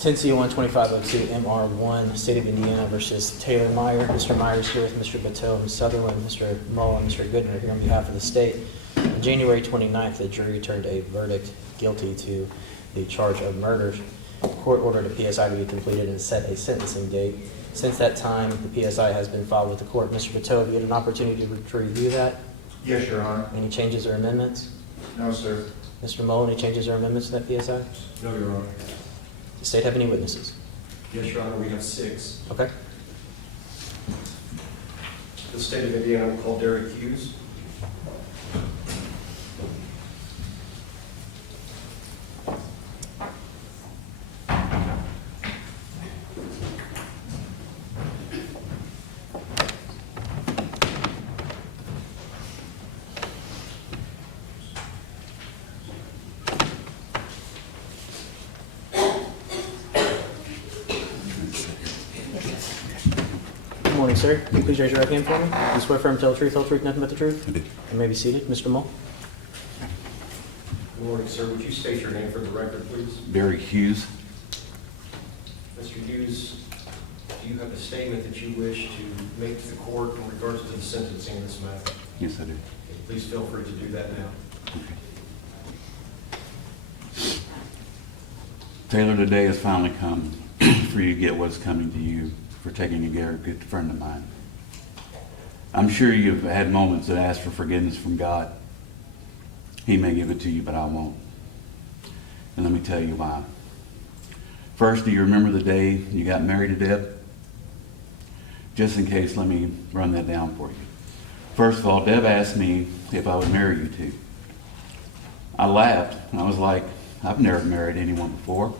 10C12502 MR1, State of Indiana versus Taylor Meyer. Mr. Meyer is here with Mr. Bateau, Ms. Sutherland, Mr. Mull, and Mr. Goodner here on behalf of the state. On January 29th, the jury returned a verdict guilty to the charge of murder. The court ordered a PSI to be completed and set a sentencing date. Since that time, the PSI has been filed with the court. Mr. Bateau, have you had an opportunity to review that? Yes, Your Honor. Any changes or amendments? No, sir. Mr. Mull, any changes or amendments to that PSI? No, Your Honor. Does the state have any witnesses? Yes, Your Honor, we have 6. Okay. The State of Indiana will call Derek Hughes. Good morning, sir. Can you please raise your right hand for me? Do you swear firm to tell the truth, nothing but the truth? I do. You may be seated. Mr. Mull? Good morning, sir. Would you state your name for the record, please? Barry Hughes. Mr. Hughes, do you have a statement that you wish to make to the court in regards to the sentencing in this matter? Yes, I do. Okay, please feel free to do that now. Taylor, the day has finally come for you to get what's coming to you for taking a good friend of mine. I'm sure you've had moments that ask for forgiveness from God. He may give it to you, but I won't. And let me tell you why. First, do you remember the day you got married to Deb? Just in case, let me run that down for you. First of all, Deb asked me if I would marry you too. I laughed, and I was like, I've never married anyone before.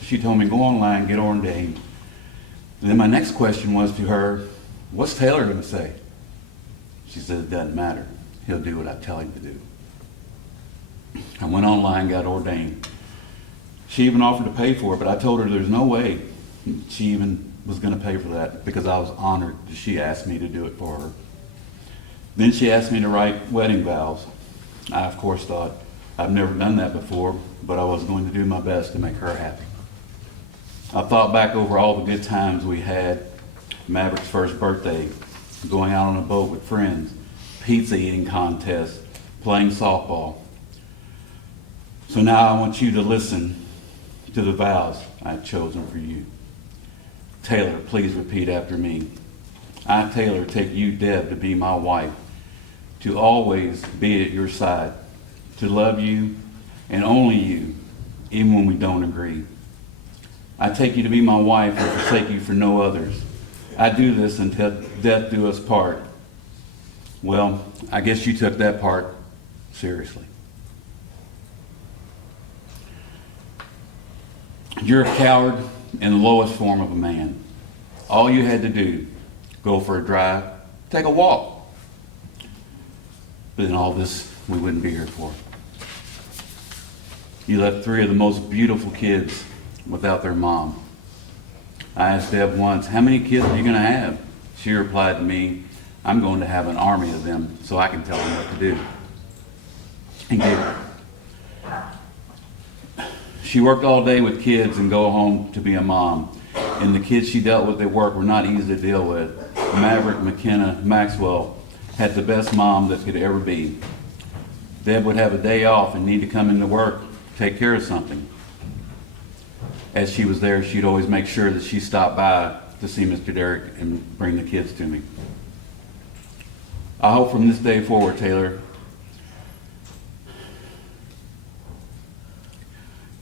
She told me, go online, get ordained. And then my next question was to her, what's Taylor going to say? She said, it doesn't matter. He'll do what I tell him to do. I went online, got ordained. She even offered to pay for it, but I told her there's no way she even was going to pay for that because I was honored that she asked me to do it for her. Then she asked me to write wedding vows. I, of course, thought, I've never done that before, but I was going to do my best to make her happy. I thought back over all the good times we had, Maverick's first birthday, going out on a boat with friends, pizza eating contests, playing softball. So now I want you to listen to the vows I've chosen for you. Taylor, please repeat after me. I, Taylor, take you, Deb, to be my wife, to always be at your side, to love you and only you, even when we don't agree. I take you to be my wife and forsake you for no others. I do this until death do us part. Well, I guess you took that part seriously. You're a coward in the lowest form of a man. All you had to do, go for a drive, take a walk. But in all this, we wouldn't be here for. You left 3 of the most beautiful kids without their mom. I asked Deb once, how many kids are you going to have? She replied to me, I'm going to have an army of them so I can tell them what to do. And she worked all day with kids and go home to be a mom. And the kids she dealt with at work were not easy to deal with. Maverick, McKenna, Maxwell had the best mom that could ever be. Deb would have a day off and need to come into work, take care of something. As she was there, she'd always make sure that she stopped by to see Mr. Derek and bring the kids to me. I hope from this day forward, Taylor,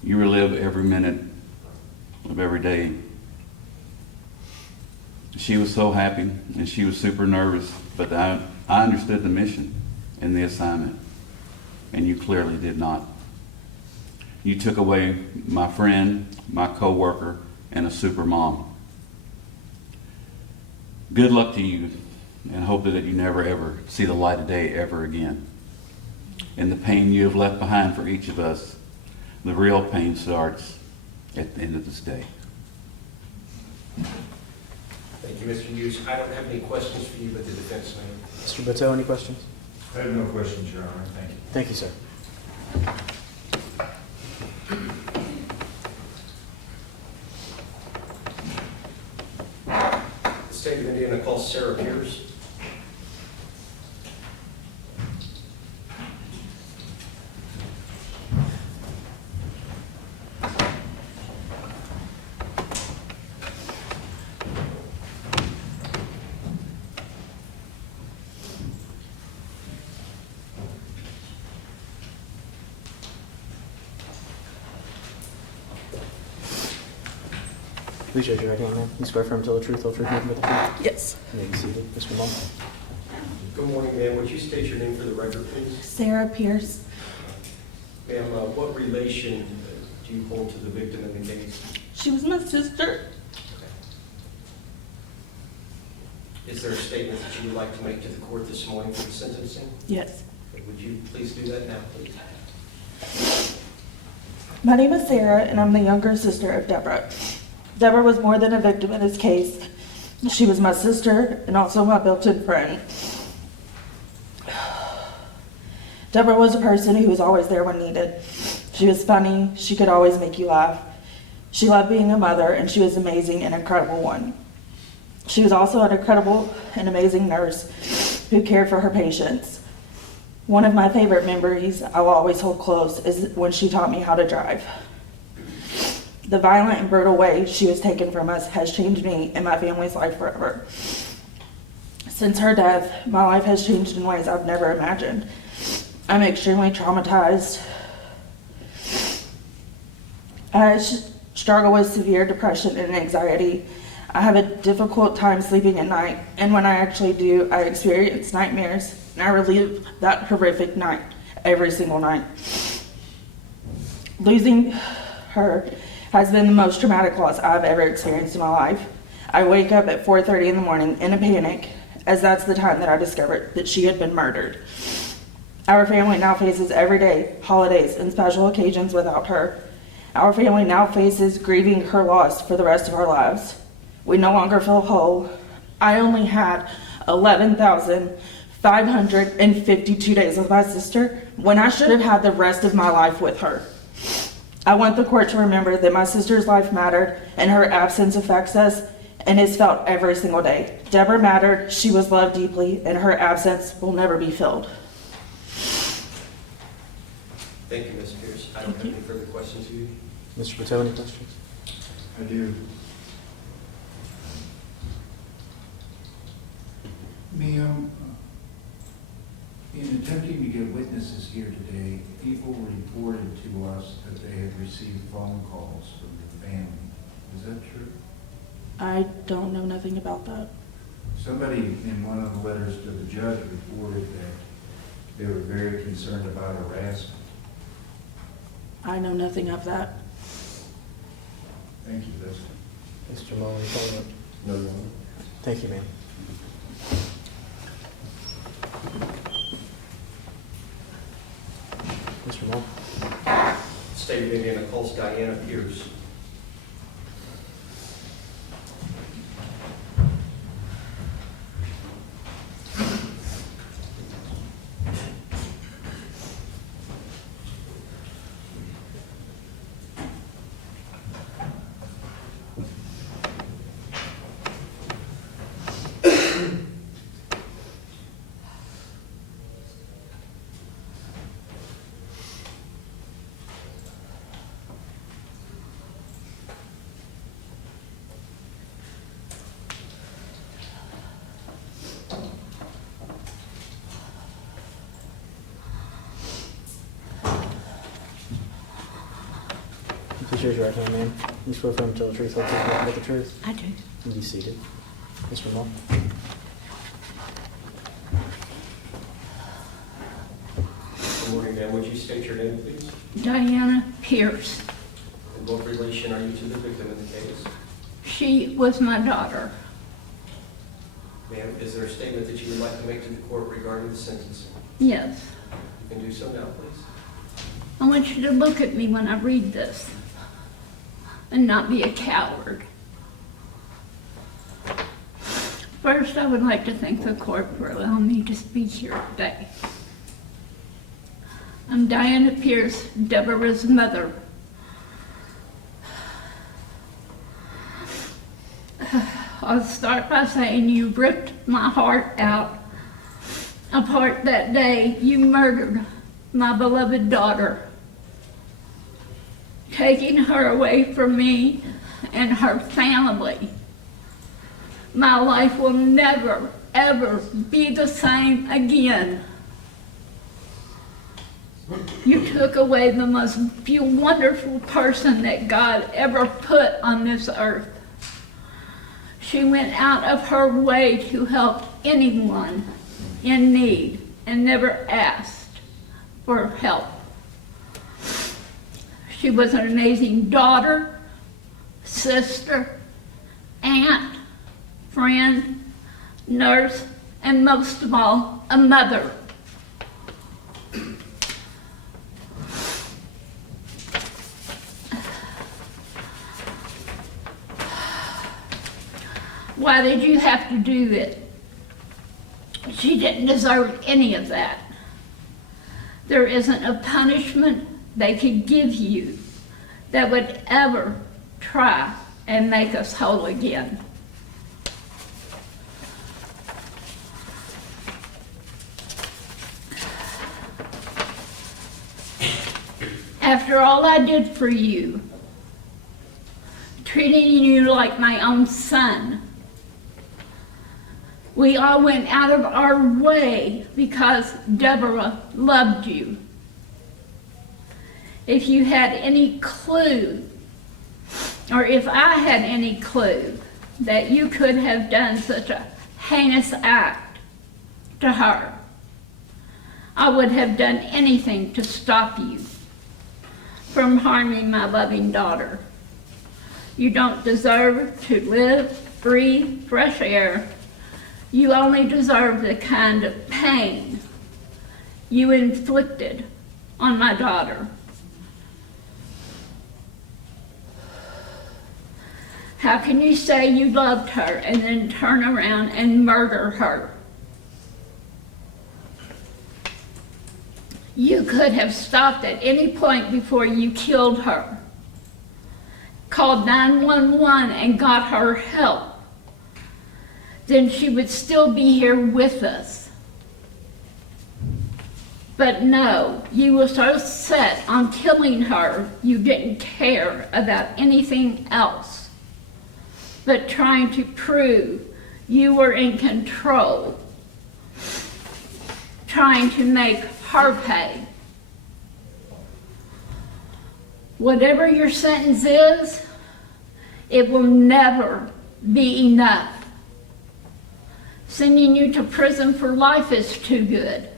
you relive every minute of every day. She was so happy and she was super nervous, but I understood the mission and the assignment, and you clearly did not. You took away my friend, my co-worker, and a super mom. Good luck to you, and hope that you never ever see the light of day ever again. And the pain you have left behind for each of us, the real pain starts at the end of this day. Thank you, Mr. Hughes. I don't have any questions for you, but the defense may. Mr. Bateau, any questions? I have no questions, Your Honor. Thank you. Thank you, sir. State of Indiana calls Sarah Pierce. Please raise your right hand, ma'am. You swear firm to tell the truth, whole truth, nothing but the truth? Yes. You may be seated. Mr. Mull. Good morning, ma'am. Would you state your name for the record, please? Sarah Pierce. Ma'am, what relation do you hold to the victim in the case? She was my sister. Is there a statement that you would like to make to the court this morning for the sentencing? Yes. Would you please do that now, please? My name is Sarah, and I'm the younger sister of Deborah. Deborah was more than a victim in this case. She was my sister and also my built-in friend. Deborah was a person who was always there when needed. She was funny. She could always make you laugh. She loved being a mother, and she was amazing and incredible one. She was also an incredible and amazing nurse who cared for her patients. One of my favorite memories I will always hold close is when she taught me how to drive. The violent and brutal way she was taken from us has changed me and my family's life forever. Since her death, my life has changed in ways I've never imagined. I'm extremely traumatized. I struggle with severe depression and anxiety. I have a difficult time sleeping at night, and when I actually do, I experience nightmares, and I relive that horrific night every single night. Losing her has been the most traumatic loss I've ever experienced in my life. I wake up at 4:30 in the morning in a panic, as that's the time that I discovered that she had been murdered. Our family now faces every day, holidays, and special occasions without her. Our family now faces grieving her loss for the rest of our lives. We no longer feel whole. I only had 11,552 days with my sister when I should have had the rest of my life with her. I want the court to remember that my sister's life mattered and her absence affects us and is felt every single day. Deborah mattered, she was loved deeply, and her absence will never be filled. Thank you, Ms. Pierce. I don't have any further questions of you. Mr. Patel, any questions? I do. Ma'am, in attempting to get witnesses here today, people reported to us that they had received phone calls from the family. Is that true? I don't know nothing about that. Somebody in one of the letters to the judge reported that they were very concerned about harassment. I know nothing of that. Thank you, that's Mr. Mull, any follow-up? no one. Thank you, ma'am. Mr. Mull. State of Indiana calls Diana Pierce. Please raise your right hand, ma'am. You swear firm to tell the truth, whole truth, nothing but the truth? I do. You may be seated. Mr. Mull. Good morning, ma'am. Would you state your name, please? Diana Pierce. And what relation are you to the victim in the case? She was my daughter. Ma'am, is there a statement that you would like to make to the court regarding the sentencing? Yes. You can do so now, please. I want you to look at me when I read this and not be a coward. First, I would like to thank the court for allowing me to speak here today. I'm Diana Pierce, Deborah's mother. I'll start by saying you ripped my heart apart that day you murdered my beloved daughter, taking her away from me and her family. My life will never, ever be the same again. You took away the most wonderful person that God ever put on this earth. She went out of her way to help anyone in need and never asked for help. She was an amazing daughter, sister, aunt, friend, nurse, and most of all, a mother. Why did you have to do it? She didn't deserve any of that. There isn't a punishment they could give you that would ever try and make us whole again. After all I did for you, treating you like my own son, we all went out of our way because Deborah loved you. If you had any clue, or if I had any clue that you could have done such a heinous act to her, I would have done anything to stop you from harming my loving daughter. You don't deserve to live, breathe fresh air. You only deserve the kind of pain you inflicted on my daughter. How can you say you loved her and then turn around and murder her? You could have stopped at any point before you killed her, called 911 and got her help. Then she would still be here with us. But no, you were so set on killing her, you didn't care about anything else but trying to prove you were in control, trying to make her pay. Whatever your sentence is, it will never be enough. Sending you to prison for life is too good,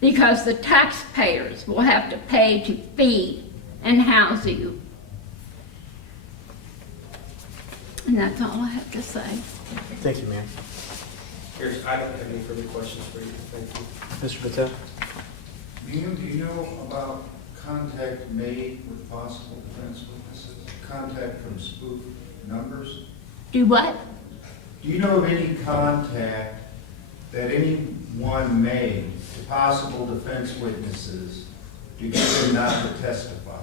because the taxpayers will have to pay to feed and house you. And that's all I have to say. Thank you, ma'am. I don't have any further questions for you. Thank you. Mr. Patel? Ma'am, do you know about contact made with possible defense witnesses? Contact from spoof numbers? Do what? Do you know of any contact that anyone made to possible defense witnesses to get them not to testify?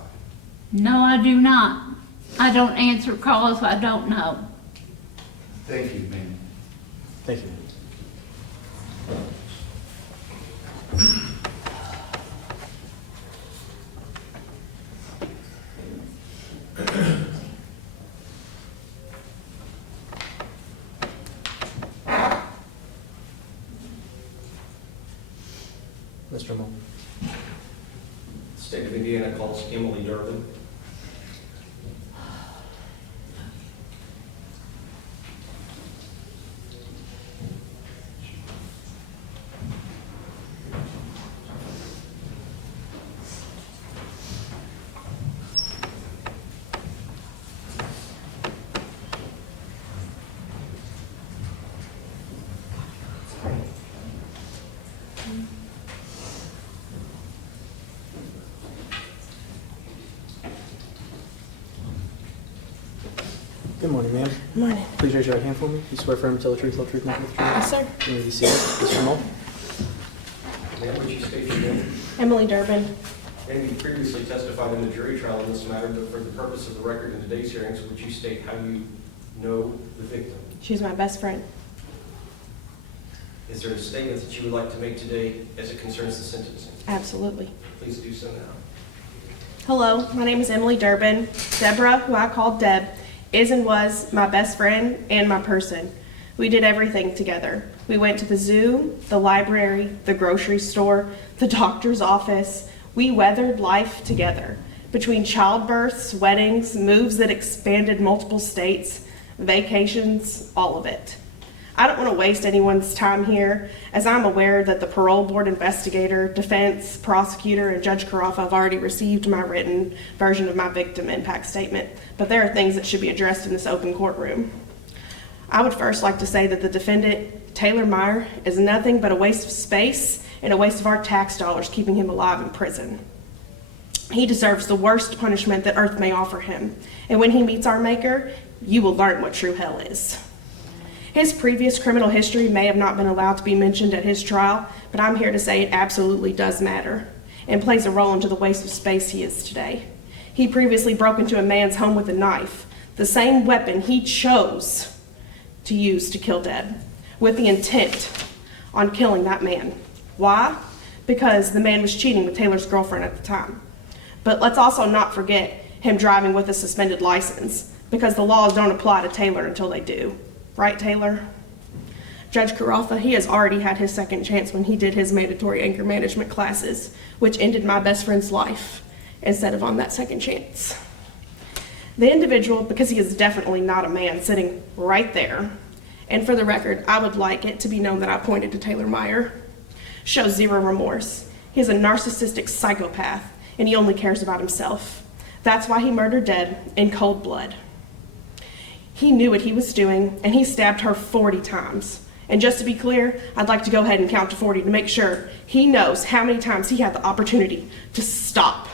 No, I do not. I don't answer calls I don't know. Thank you, ma'am. Thank you. Mr. Moore? State of Indiana calls Emily Durban. Good morning, ma'am. Good morning. Please raise your right hand for me. You swear firm to tell the truth, whole truth, nothing but the truth? Yes, sir. You may be seated. Mr. Moore? Ma'am, would you state your name? Emily Durban. And you previously testified in the jury trial in this matter, but for the purpose of the record in today's hearings, would you state how you know the victim? She's my best friend. Is there a statement that you would like to make today as it concerns the sentencing? Absolutely. Please do so now. Hello, my name is Emily Durban. Deborah, who I called Deb, is and was my best friend and my person. We did everything together. We went to the zoo, the library, the grocery store, the doctor's office. We weathered life together. Between childbirths, weddings, moves that expanded multiple states, vacations, all of it. I don't want to waste anyone's time here, as I'm aware that the parole board investigator, defense, prosecutor, and Judge Carafa have already received my written version of my victim impact statement, but there are things that should be addressed in this open courtroom. I would first like to say that the defendant, Taylor Meyer, is nothing but a waste of space and a waste of our tax dollars keeping him alive in prison. He deserves the worst punishment that earth may offer him, and when he meets our Maker, you will learn what true hell is. His previous criminal history may have not been allowed to be mentioned at his trial, but I'm here to say it absolutely does matter and plays a role into the waste of space he is today. He previously broke into a man's home with a knife, the same weapon he chose to use to kill Deb, with the intent on killing that man. Why? Because the man was cheating with Taylor's girlfriend at the time. But let's also not forget him driving with a suspended license, because the laws don't apply to Taylor until they do. Right, Taylor? Judge Carafa, he has already had his second chance when he did his mandatory anger management classes, which ended my best friend's life instead of on that second chance. The individual, because he is definitely not a man, sitting right there, and for the record, I would like it to be known that I pointed to Taylor Meyer, shows zero remorse. He is a narcissistic psychopath, and he only cares about himself. That's why he murdered Deb in cold blood. He knew what he was doing, and he stabbed her 40 times. And just to be clear, I'd like to go ahead and count to 40 to make sure he knows how many times he had the opportunity to stop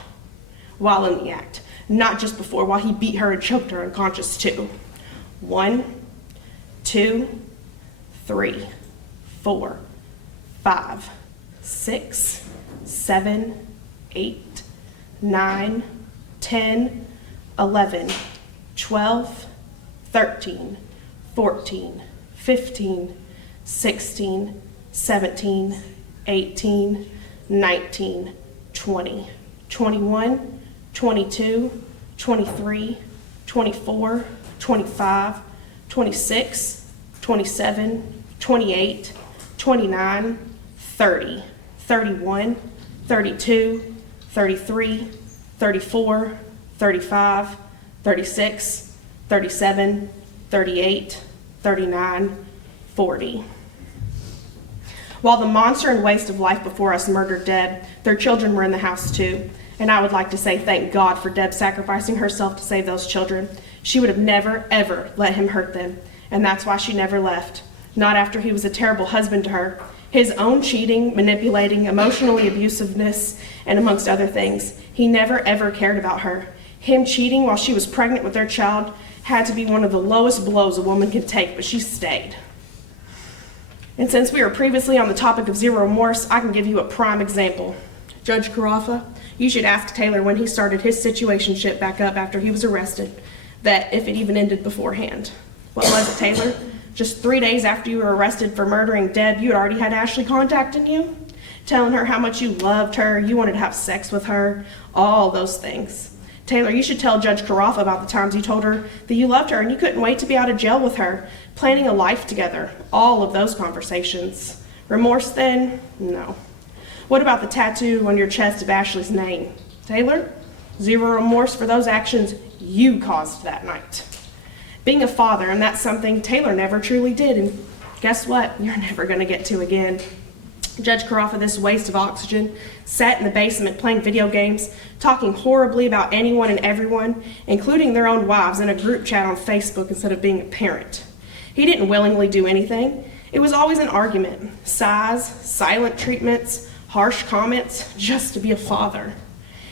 while in the act, not just before, while he beat her and choked her unconscious too. 1, 2, 3, 4, 5, 6, 7, 8, 9, 10, 11, 12, 13, 14, 15, 16, 17, 18, 19, 20, 21, 22, 23, 24, 25, 26, 27, 28, 29, 30, 31, 32, 33, 34, 35, 36, 37, 38, 39, 40. While the monster and waste of life before us murdered Deb, their children were in the house too. And I would like to say thank God for Deb sacrificing herself to save those children. She would have never, ever let him hurt them. And that's why she never left. Not after he was a terrible husband to her. His own cheating, manipulating, emotionally abusiveness, and amongst other things. He never, ever cared about her. Him cheating while she was pregnant with their child had to be one of the lowest blows a woman could take, but she stayed. And since we were previously on the topic of zero remorse, I can give you a prime example. Judge Carafa, you should ask Taylor when he started his situationship back up after he was arrested, that if it even ended beforehand. What was it, Taylor? Just 3 days after you were arrested for murdering Deb, you had already had Ashley contacting you, telling her how much you loved her, you wanted to have sex with her, all those things. Taylor, you should tell Judge Carafa about the times you told her that you loved her and you couldn't wait to be out of jail with her, planning a life together, all of those conversations. Remorse then? No. What about the tattoo on your chest of Ashley's name? Taylor, zero remorse for those actions you caused that night. Being a father, and that's something Taylor never truly did, and guess what? You're never gonna get to again. Judge Carafa, this waste of oxygen, sat in the basement playing video games, talking horribly about anyone and everyone, including their own wives, in a group chat on Facebook instead of being a parent. He didn't willingly do anything. It was always an argument. Sighs, silent treatments, harsh comments, just to be a father.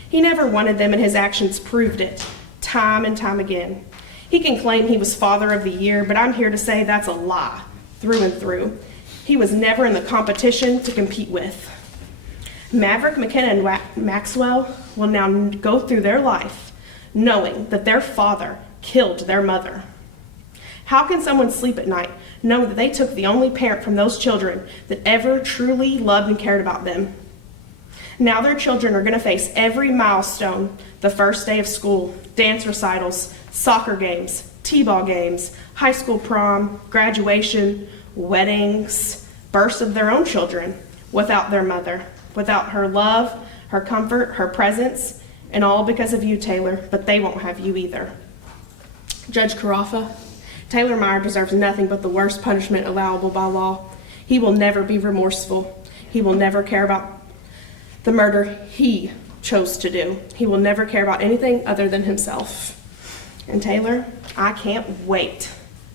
He never wanted them, and his actions proved it, time and time again. He can claim he was Father of the Year, but I'm here to say that's a lie, through and through. He was never in the competition to compete with. Maverick, McKenna, and Maxwell will now go through their life knowing that their father killed their mother. How can someone sleep at night knowing that they took the only parent from those children that ever truly loved and cared about them? Now their children are going to face every milestone: the first day of school, dance recitals, soccer games, t-ball games, high school prom, graduation, weddings, births of their own children, without their mother, without her love, her comfort, her presence, and all because of you, Taylor, but they won't have you either. Judge Carafa, Taylor Meyer deserves nothing but the worst punishment allowable by law. He will never be remorseful. He will never care about the murder he chose to do. He will never care about anything other than himself. And Taylor, I can't wait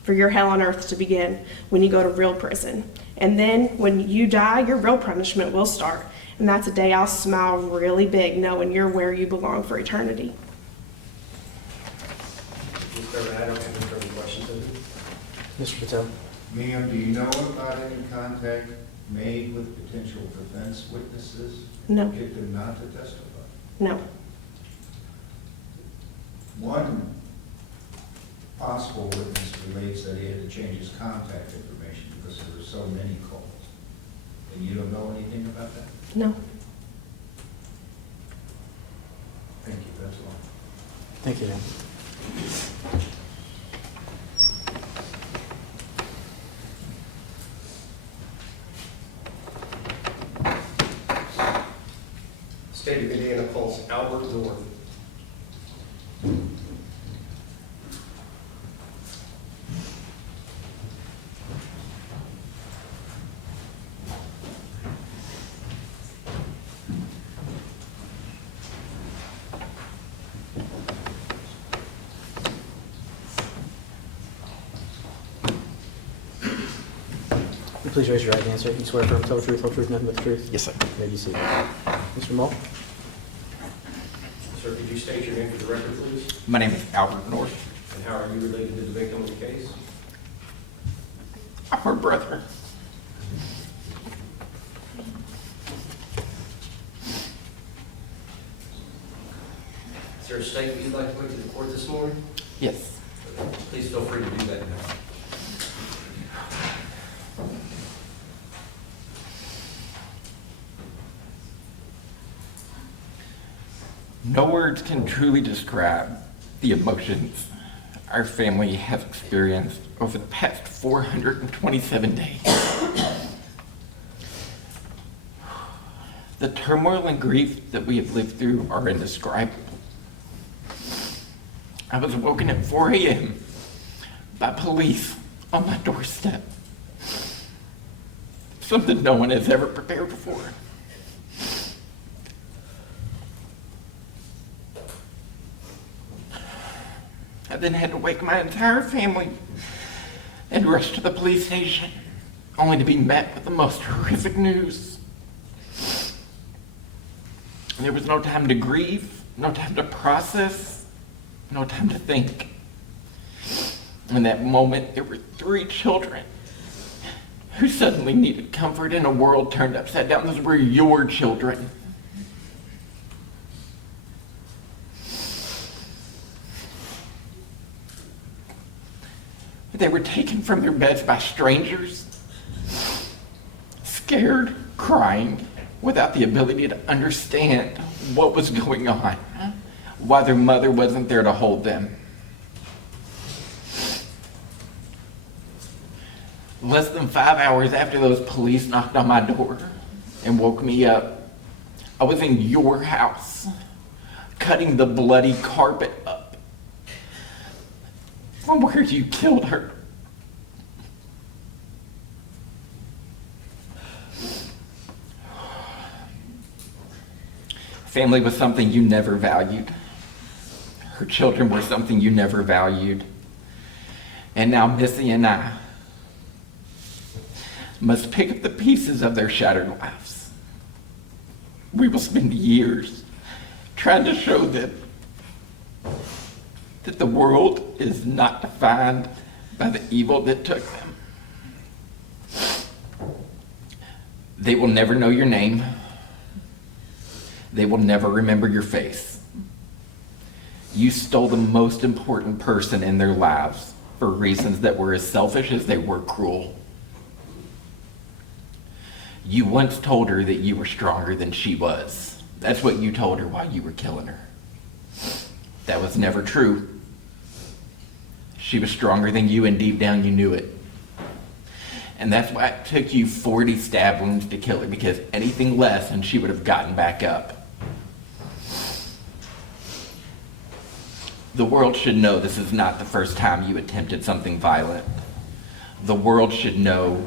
for your hell on earth to begin when you go to real prison. And then when you die, your real punishment will start. And that's a day I'll smile really big knowing you're where you belong for eternity. Ms. Durban, I don't have any further questions of you. Mr. Patel? Ma'am, do you know about any contact made with potential defense witnesses? No. Get them not to testify? No. One possible witness relates that he had to change his contact information because there were so many calls. And you don't know anything about that? No. Thank you, that's all. Thank you, ma'am. State of Indiana calls Albert North. Please raise your right hand, sir. You swear firm to tell the truth, whole truth, nothing but the truth? Yes, sir. May you be seated. Mr. Mull? Sir, could you state your name for the record, please? My name is Albert North. And how are you related to the victim of the case? I'm her brother. Is there a statement you'd like to make to the court this morning? Yes. Please feel free to do that now. No words can truly describe the emotions our family has experienced over the past 427 days. The turmoil and grief that we have lived through are indescribable. I was woken at 4 a.m. by police on my doorstep. Something no one has ever prepared for. I then had to wake my entire family and rush to the police station, only to be met with the most horrific news. There was no time to grieve, no time to process, no time to think. In that moment, there were 3 children who suddenly needed comfort in a world turned upside down. Those were your children. They were taken from their beds by strangers, scared, crying, without the ability to understand what was going on, why their mother wasn't there to hold them. Less than 5 hours after those police knocked on my door and woke me up, I was in your house, cutting the bloody carpet up from where you killed her. Family was something you never valued. Her children were something you never valued. And now Missy and I must pick up the pieces of their shattered lives. We will spend years trying to show them that the world is not defined by the evil that took them. They will never know your name. They will never remember your face. You stole the most important person in their lives for reasons that were as selfish as they were cruel. You once told her that you were stronger than she was. That's what you told her while you were killing her. That was never true. She was stronger than you, and deep down you knew it. And that's why it took you 40 stab wounds to kill her, because anything less and she would have gotten back up. The world should know this is not the first time you attempted something violent. The world should know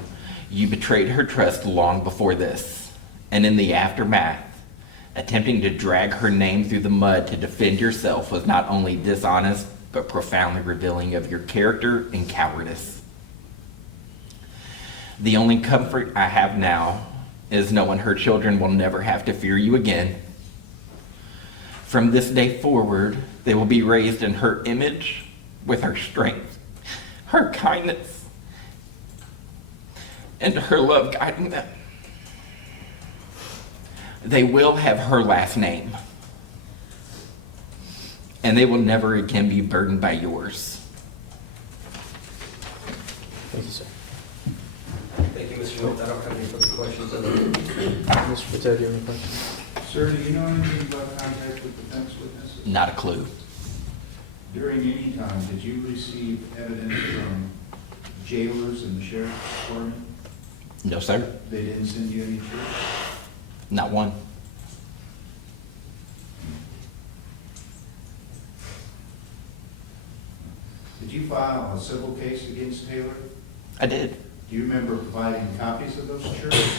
you betrayed her trust long before this. And in the aftermath, attempting to drag her name through the mud to defend yourself was not only dishonest, but profoundly revealing of your character and cowardice. The only comfort I have now is knowing her children will never have to fear you again. From this day forward, they will be raised in her image with her strength, her kindness, and her love guiding them. They will have her last name, and they will never again be burdened by yours. Thank you, sir. Thank you, Mr. North. I don't have any further questions. Mr. Patel, do you have any questions? Sir, do you know anything about contact with defense witnesses? Not a clue. During any time, did you receive evidence from jailers and the sheriff's department? No, sir. They didn't send you any sheriff? Not one. Did you file a civil case against Taylor? I did. Do you remember providing copies of those chirps?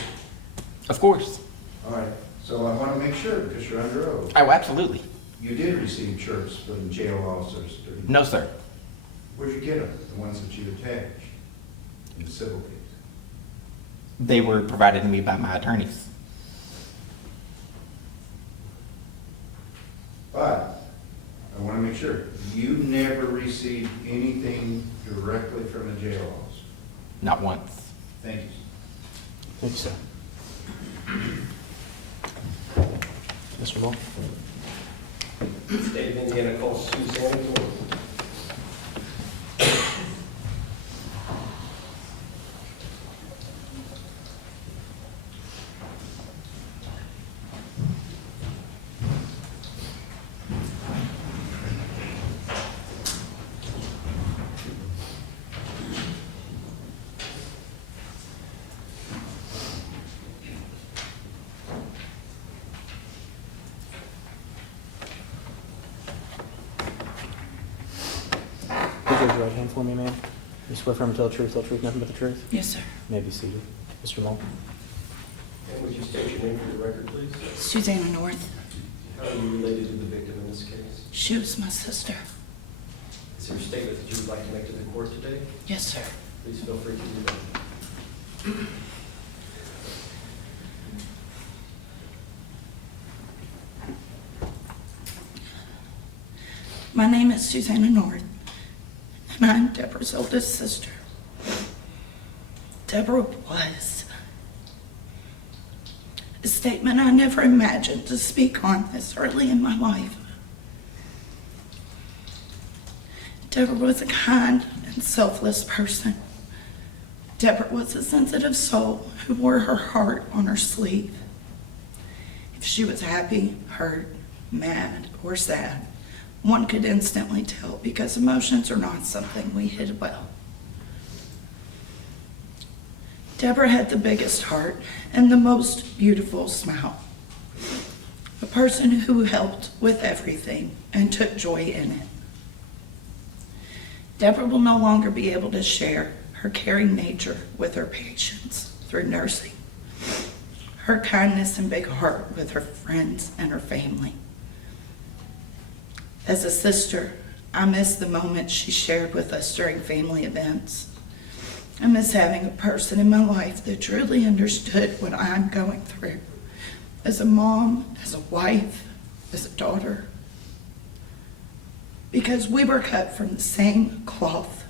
Of course. All right, so I want to make sure, because you're under oath. Oh, absolutely. You did receive chirps from jail officers during... No, sir. Where'd you get them? The ones that you attached in the civil case? They were provided to me by my attorneys. But I want to make sure, you never received anything directly from a jail officer? Not once. Thank you. Thank you, sir. Mr. Moore? State of Indiana calls Susanna North. Please raise your right hand for me, ma'am. You swear firm to tell the truth, nothing but the truth? Yes, sir. You may be seated. Mr. Moore? And would you state your name for the record, please? Susanna North. How are you related to the victim in this case? She was my sister. Is there a statement that you would like to make to the court today? Yes, sir. Please feel free to do that. My name is Susanna North, and I'm Deborah's oldest sister. Deborah was a statement I never imagined to speak on this early in my life. Deborah was a kind and selfless person. Deborah was a sensitive soul who wore her heart on her sleeve. If she was happy, hurt, mad, or sad, one could instantly tell, because emotions are not something we hid well. Deborah had the biggest heart and the most beautiful smile. A person who helped with everything and took joy in it. Deborah will no longer be able to share her caring nature with her patients through nursing, her kindness and big heart with her friends and her family. As a sister, I miss the moments she shared with us during family events. I miss having a person in my life that truly understood what I'm going through, as a mom, as a wife, as a daughter. Because we were cut from the same cloth,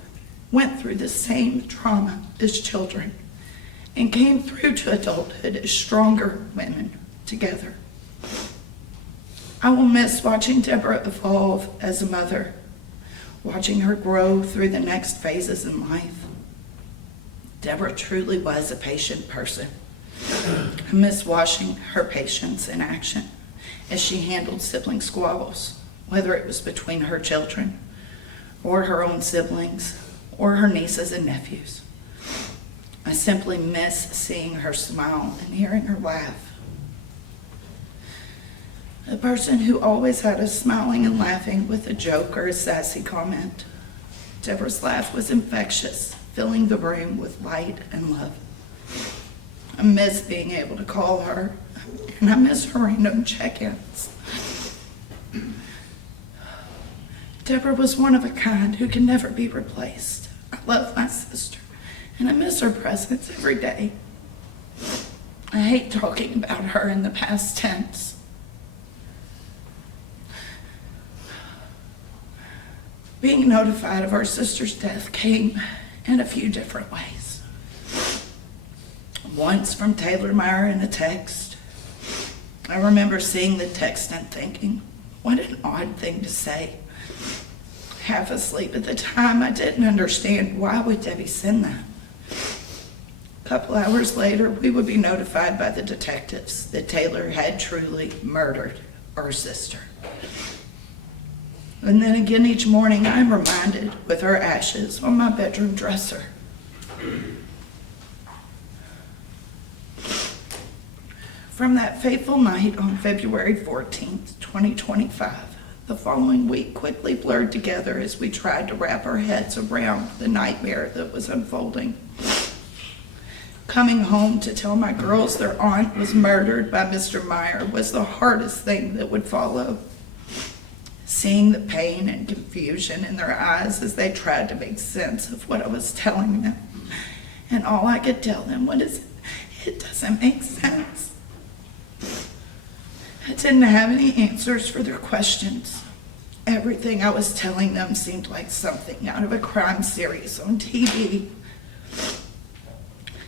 went through the same trauma as children, and came through to adulthood as stronger women together. I will miss watching Deborah evolve as a mother, watching her grow through the next phases in life. Deborah truly was a patient person. I miss watching her patience in action as she handled sibling squabbles, whether it was between her children or her own siblings or her nieces and nephews. I simply miss seeing her smile and hearing her laugh. A person who always had us smiling and laughing with a joke or a sassy comment. Deborah's laugh was infectious, filling the room with light and love. I miss being able to call her, and I miss her random check-ins. Deborah was one of a kind who can never be replaced. I love my sister, and I miss her presence every day. I hate talking about her in the past tense. Being notified of our sister's death came in a few different ways. Once from Taylor Meyer in a text. I remember seeing the text and thinking, what an odd thing to say. Half asleep at the time, I didn't understand why would Debbie send that. A couple hours later, we would be notified by the detectives that Taylor had truly murdered our sister. And then again each morning, I'm reminded with her ashes on my bedroom dresser. From that fateful night on February 14th, 2025, the following week quickly blurred together as we tried to wrap our heads around the nightmare that was unfolding. Coming home to tell my girls their aunt was murdered by Mr. Meyer was the hardest thing that would follow. Seeing the pain and confusion in their eyes as they tried to make sense of what I was telling them. And all I could tell them was, it doesn't make sense. I didn't have any answers for their questions. Everything I was telling them seemed like something out of a crime series on TV.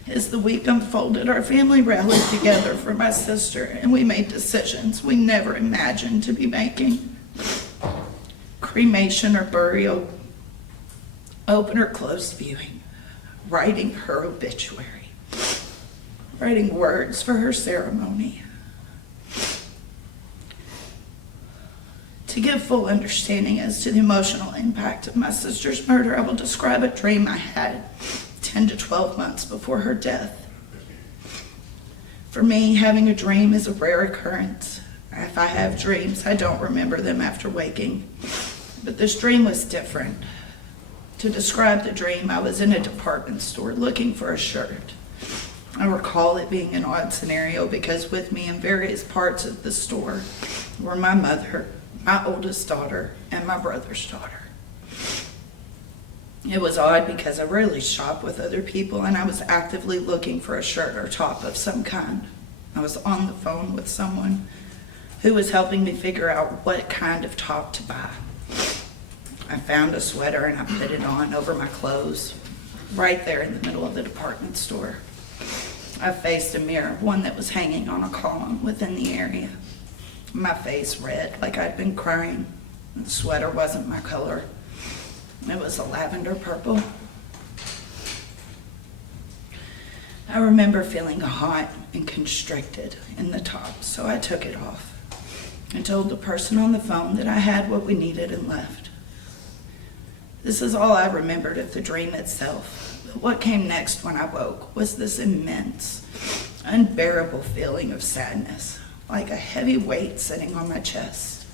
As the week unfolded, our family rallied together for my sister, and we made decisions we never imagined to be making. Cremation or burial, open or closed viewing, writing her obituary, writing words for her ceremony. To give full understanding as to the emotional impact of my sister's murder, I will describe a dream I had 10 to 12 months before her death. For me, having a dream is a rare occurrence. If I have dreams, I don't remember them after waking. But this dream was different. To describe the dream, I was in a department store looking for a shirt. I recall it being an odd scenario because with me in various parts of the store were my mother, my oldest daughter, and my brother's daughter. It was odd because I rarely shop with other people, and I was actively looking for a shirt or top of some kind. I was on the phone with someone who was helping me figure out what kind of top to buy. I found a sweater and I put it on over my clothes, right there in the middle of the department store. I faced a mirror, one that was hanging on a column within the area. My face red, like I'd been crying. The sweater wasn't my color. It was a lavender purple. I remember feeling hot and constricted in the top, so I took it off and told the person on the phone that I had what we needed and left. This is all I remembered of the dream itself. But what came next when I woke was this immense, unbearable feeling of sadness, like a heavy weight sitting on my chest.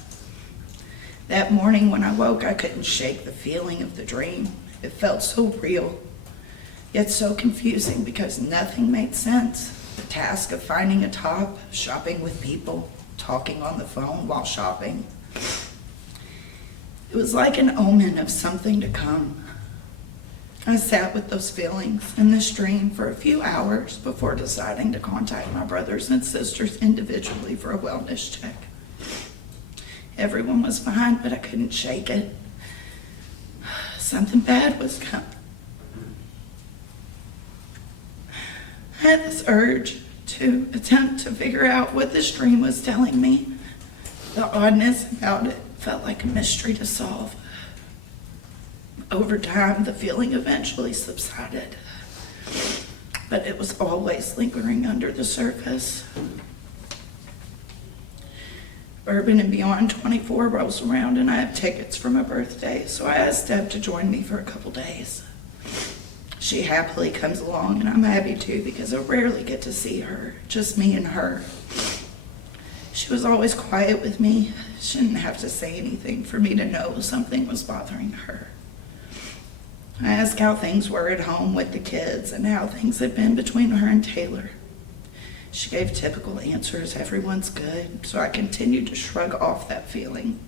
That morning when I woke, I couldn't shake the feeling of the dream. It felt so real, yet so confusing because nothing made sense. The task of finding a top, shopping with people, talking on the phone while shopping. It was like an omen of something to come. I sat with those feelings in this dream for a few hours before deciding to contact my brothers and sisters individually for a wellness check. Everyone was fine, but I couldn't shake it. Something bad was coming. I had this urge to attempt to figure out what this dream was telling me. The oddness about it felt like a mystery to solve. Over time, the feeling eventually subsided, but it was always lingering under the surface. Urban and Beyond 24 rolls around and I have tickets for my birthday, so I asked Deb to join me for a couple days. She happily comes along and I'm happy too because I rarely get to see her, just me and her. She was always quiet with me. She didn't have to say anything for me to know something was bothering her. I asked how things were at home with the kids and how things had been between her and Taylor. She gave typical answers, everyone's good, so I continued to shrug off that feeling.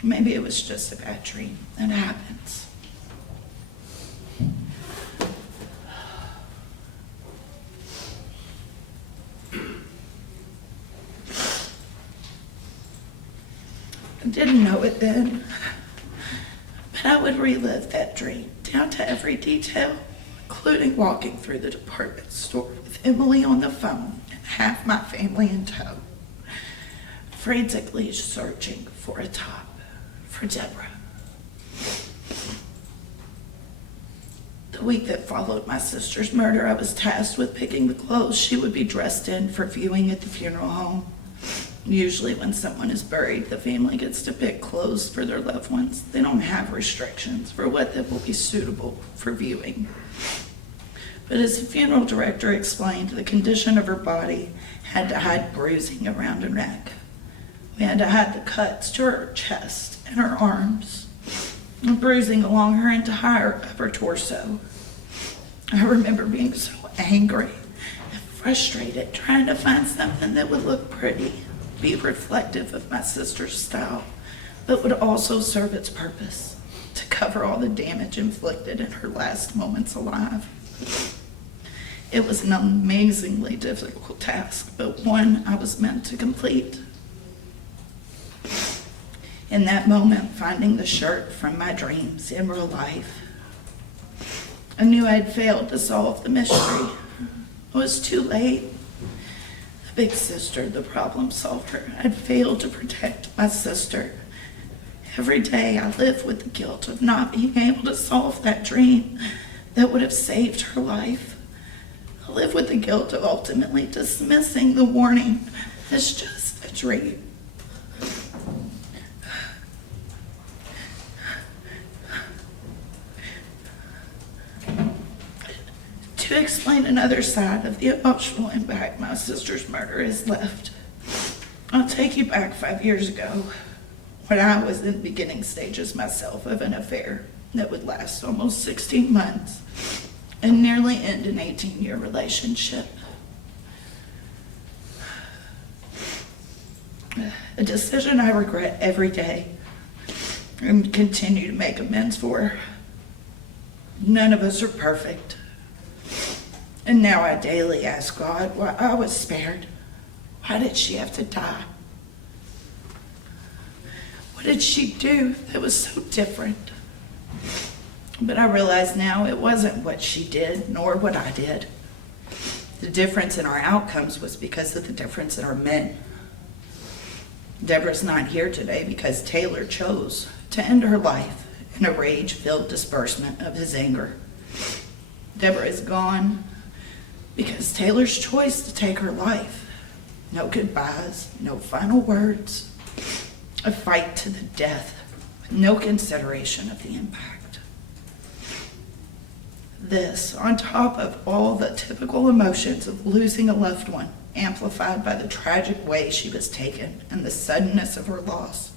Maybe it was just a bad dream. It happens. I didn't know it then, but I would relive that dream down to every detail, including walking through the department store with Emily on the phone and half my family in tow, frantically searching for a top for Deborah. The week that followed my sister's murder, I was tasked with picking the clothes she would be dressed in for viewing at the funeral home. Usually when someone is buried, the family gets to pick clothes for their loved ones. They don't have restrictions for what will be suitable for viewing. But as the funeral director explained, the condition of her body had to hide bruising around her neck. We had to hide the cuts to her chest and her arms, and bruising along her entire upper torso. I remember being so angry and frustrated, trying to find something that would look pretty, be reflective of my sister's style, but would also serve its purpose, to cover all the damage inflicted in her last moments alive. It was an amazingly difficult task, but one I was meant to complete. In that moment, finding the shirt from my dreams in real life, I knew I had failed to solve the mystery. It was too late. The big sister, the problem solver, had failed to protect my sister. Every day I live with the guilt of not being able to solve that dream that would have saved her life. I live with the guilt of ultimately dismissing the warning as just a dream. To explain another side of the emotional impact my sister's murder has left, I'll take you back 5 years ago when I was in the beginning stages myself of an affair that would last almost 16 months and nearly end an 18-year relationship. A decision I regret every day and continue to make amends for. None of us are perfect. And now I daily ask God why I was spared. Why did she have to die? What did she do that was so different? But I realize now it wasn't what she did, nor what I did. The difference in our outcomes was because of the difference in our men. Deborah's not here today because Taylor chose to end her life in a rage-filled disbursement of his anger. Deborah is gone because Taylor's choice to take her life. No goodbyes, no final words. A fight to the death with no consideration of the impact. This, on top of all the typical emotions of losing a loved one, amplified by the tragic way she was taken and the suddenness of her loss.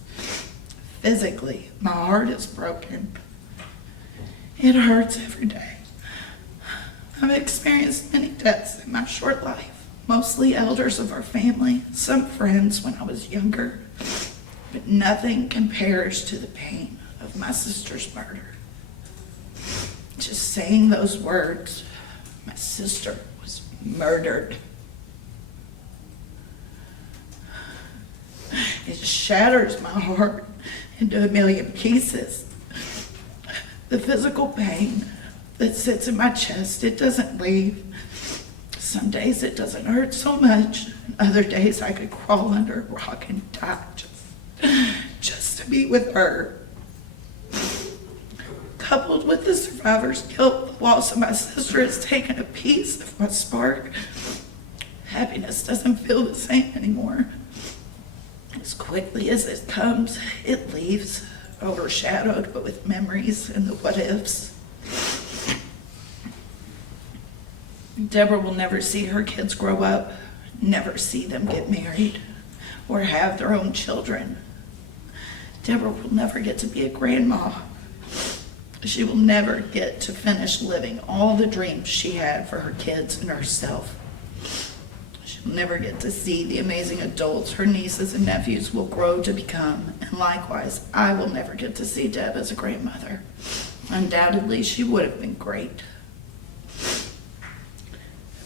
Physically, my heart is broken. It hurts every day. I've experienced many deaths in my short life, mostly elders of our family, some friends when I was younger, but nothing compares to the pain of my sister's murder. Just saying those words, my sister was murdered. It shatters my heart into a million pieces. The physical pain that sits in my chest, it doesn't leave. Some days it doesn't hurt so much. Other days I could crawl under a rock and die just to be with her. Coupled with the survivor's guilt, the loss of my sister has taken a piece of my spark. Happiness doesn't feel the same anymore. As quickly as it comes, it leaves, overshadowed but with memories and the what-ifs. Deborah will never see her kids grow up, never see them get married, or have their own children. Deborah will never get to be a grandma. She will never get to finish living all the dreams she had for her kids and herself. She'll never get to see the amazing adults her nieces and nephews will grow to become, and likewise, I will never get to see Deb as a grandmother. Undoubtedly, she would have been great.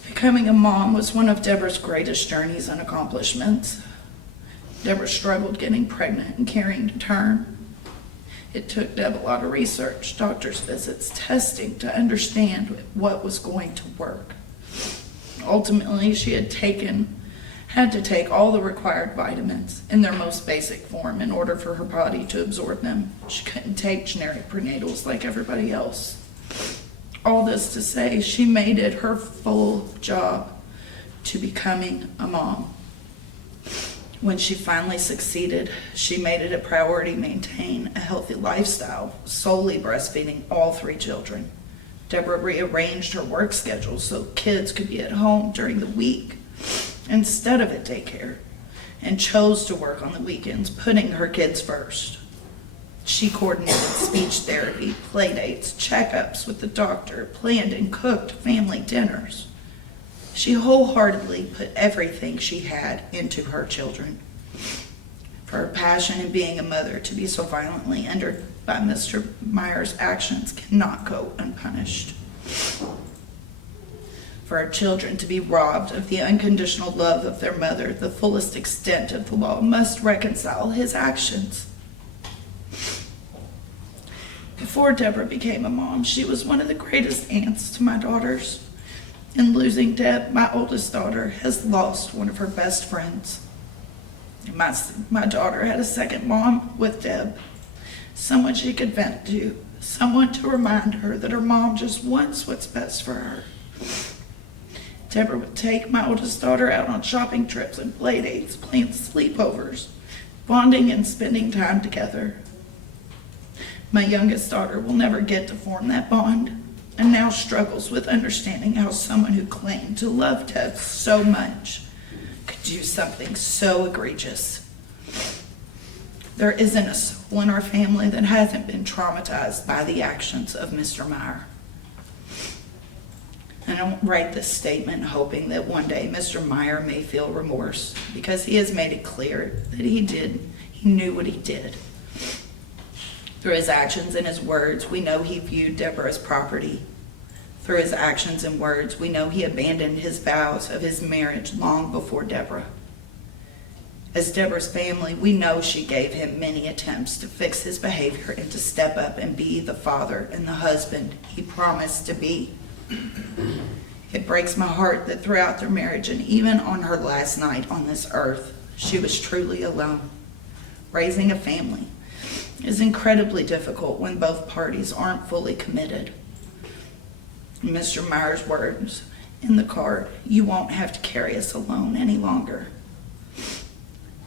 Becoming a mom was one of Deborah's greatest journeys and accomplishments. Deborah struggled getting pregnant and carrying to term. It took Deb a lot of research, doctor's visits, testing to understand what was going to work. Ultimately, she had to take all the required vitamins in their most basic form in order for her body to absorb them. She couldn't take generic prenatals like everybody else. All this to say, she made it her full job to becoming a mom. When she finally succeeded, she made it a priority to maintain a healthy lifestyle, solely breastfeeding all 3 children. Deborah rearranged her work schedule so kids could be at home during the week instead of at daycare, and chose to work on the weekends, putting her kids first. She coordinated speech therapy, play dates, checkups with the doctor, planned and cooked family dinners. She wholeheartedly put everything she had into her children. For her passion in being a mother to be so violently injured by Mr. Meyer's actions cannot go unpunished. For our children to be robbed of the unconditional love of their mother, the fullest extent of the law must reconcile his actions. Before Deborah became a mom, she was one of the greatest aunts to my daughters. In losing Deb, my oldest daughter has lost one of her best friends. My daughter had a second mom with Deb, someone she could vent to, someone to remind her that her mom just wants what's best for her. Deborah would take my oldest daughter out on shopping trips and play dates, playing sleepovers, bonding and spending time together. My youngest daughter will never get to form that bond, and now struggles with understanding how someone who claimed to love Deb so much could do something so egregious. There isn't a soul in our family that hasn't been traumatized by the actions of Mr. Meyer. I don't write this statement hoping that one day Mr. Meyer may feel remorse, because he has made it clear that he knew what he did. Through his actions and his words, we know he viewed Deborah as property. Through his actions and words, we know he abandoned his vows of his marriage long before Deborah. As Deborah's family, we know she gave him many attempts to fix his behavior and to step up and be the father and the husband he promised to be. It breaks my heart that throughout their marriage and even on her last night on this earth, she was truly alone. Raising a family is incredibly difficult when both parties aren't fully committed. Mr. Meyer's words in the card, "You won't have to carry us alone any longer."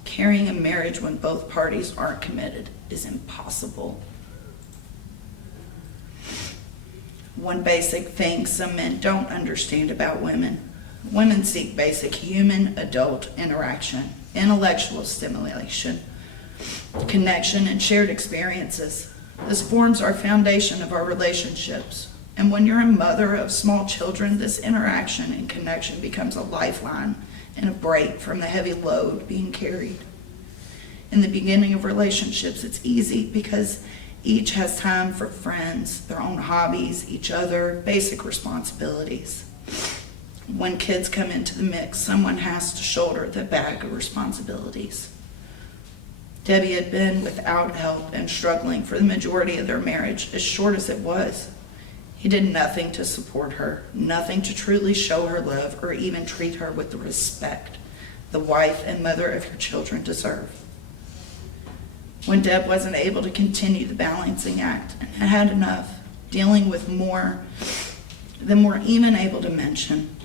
Carrying a marriage when both parties aren't committed is impossible. One basic thing some men don't understand about women: women seek basic human adult interaction, intellectual stimulation, connection, and shared experiences. This forms our foundation of our relationships. And when you're a mother of small children, this interaction and connection becomes a lifeline and a break from the heavy load being carried. In the beginning of relationships, it's easy because each has time for friends, their own hobbies, each other, basic responsibilities. When kids come into the mix, someone has to shoulder the bag of responsibilities. Debbie had been without help and struggling for the majority of their marriage, as short as it was. He did nothing to support her, nothing to truly show her love or even treat her with the respect the wife and mother of her children deserve. When Deb wasn't able to continue the balancing act and had enough, dealing with more than we're even able to mention.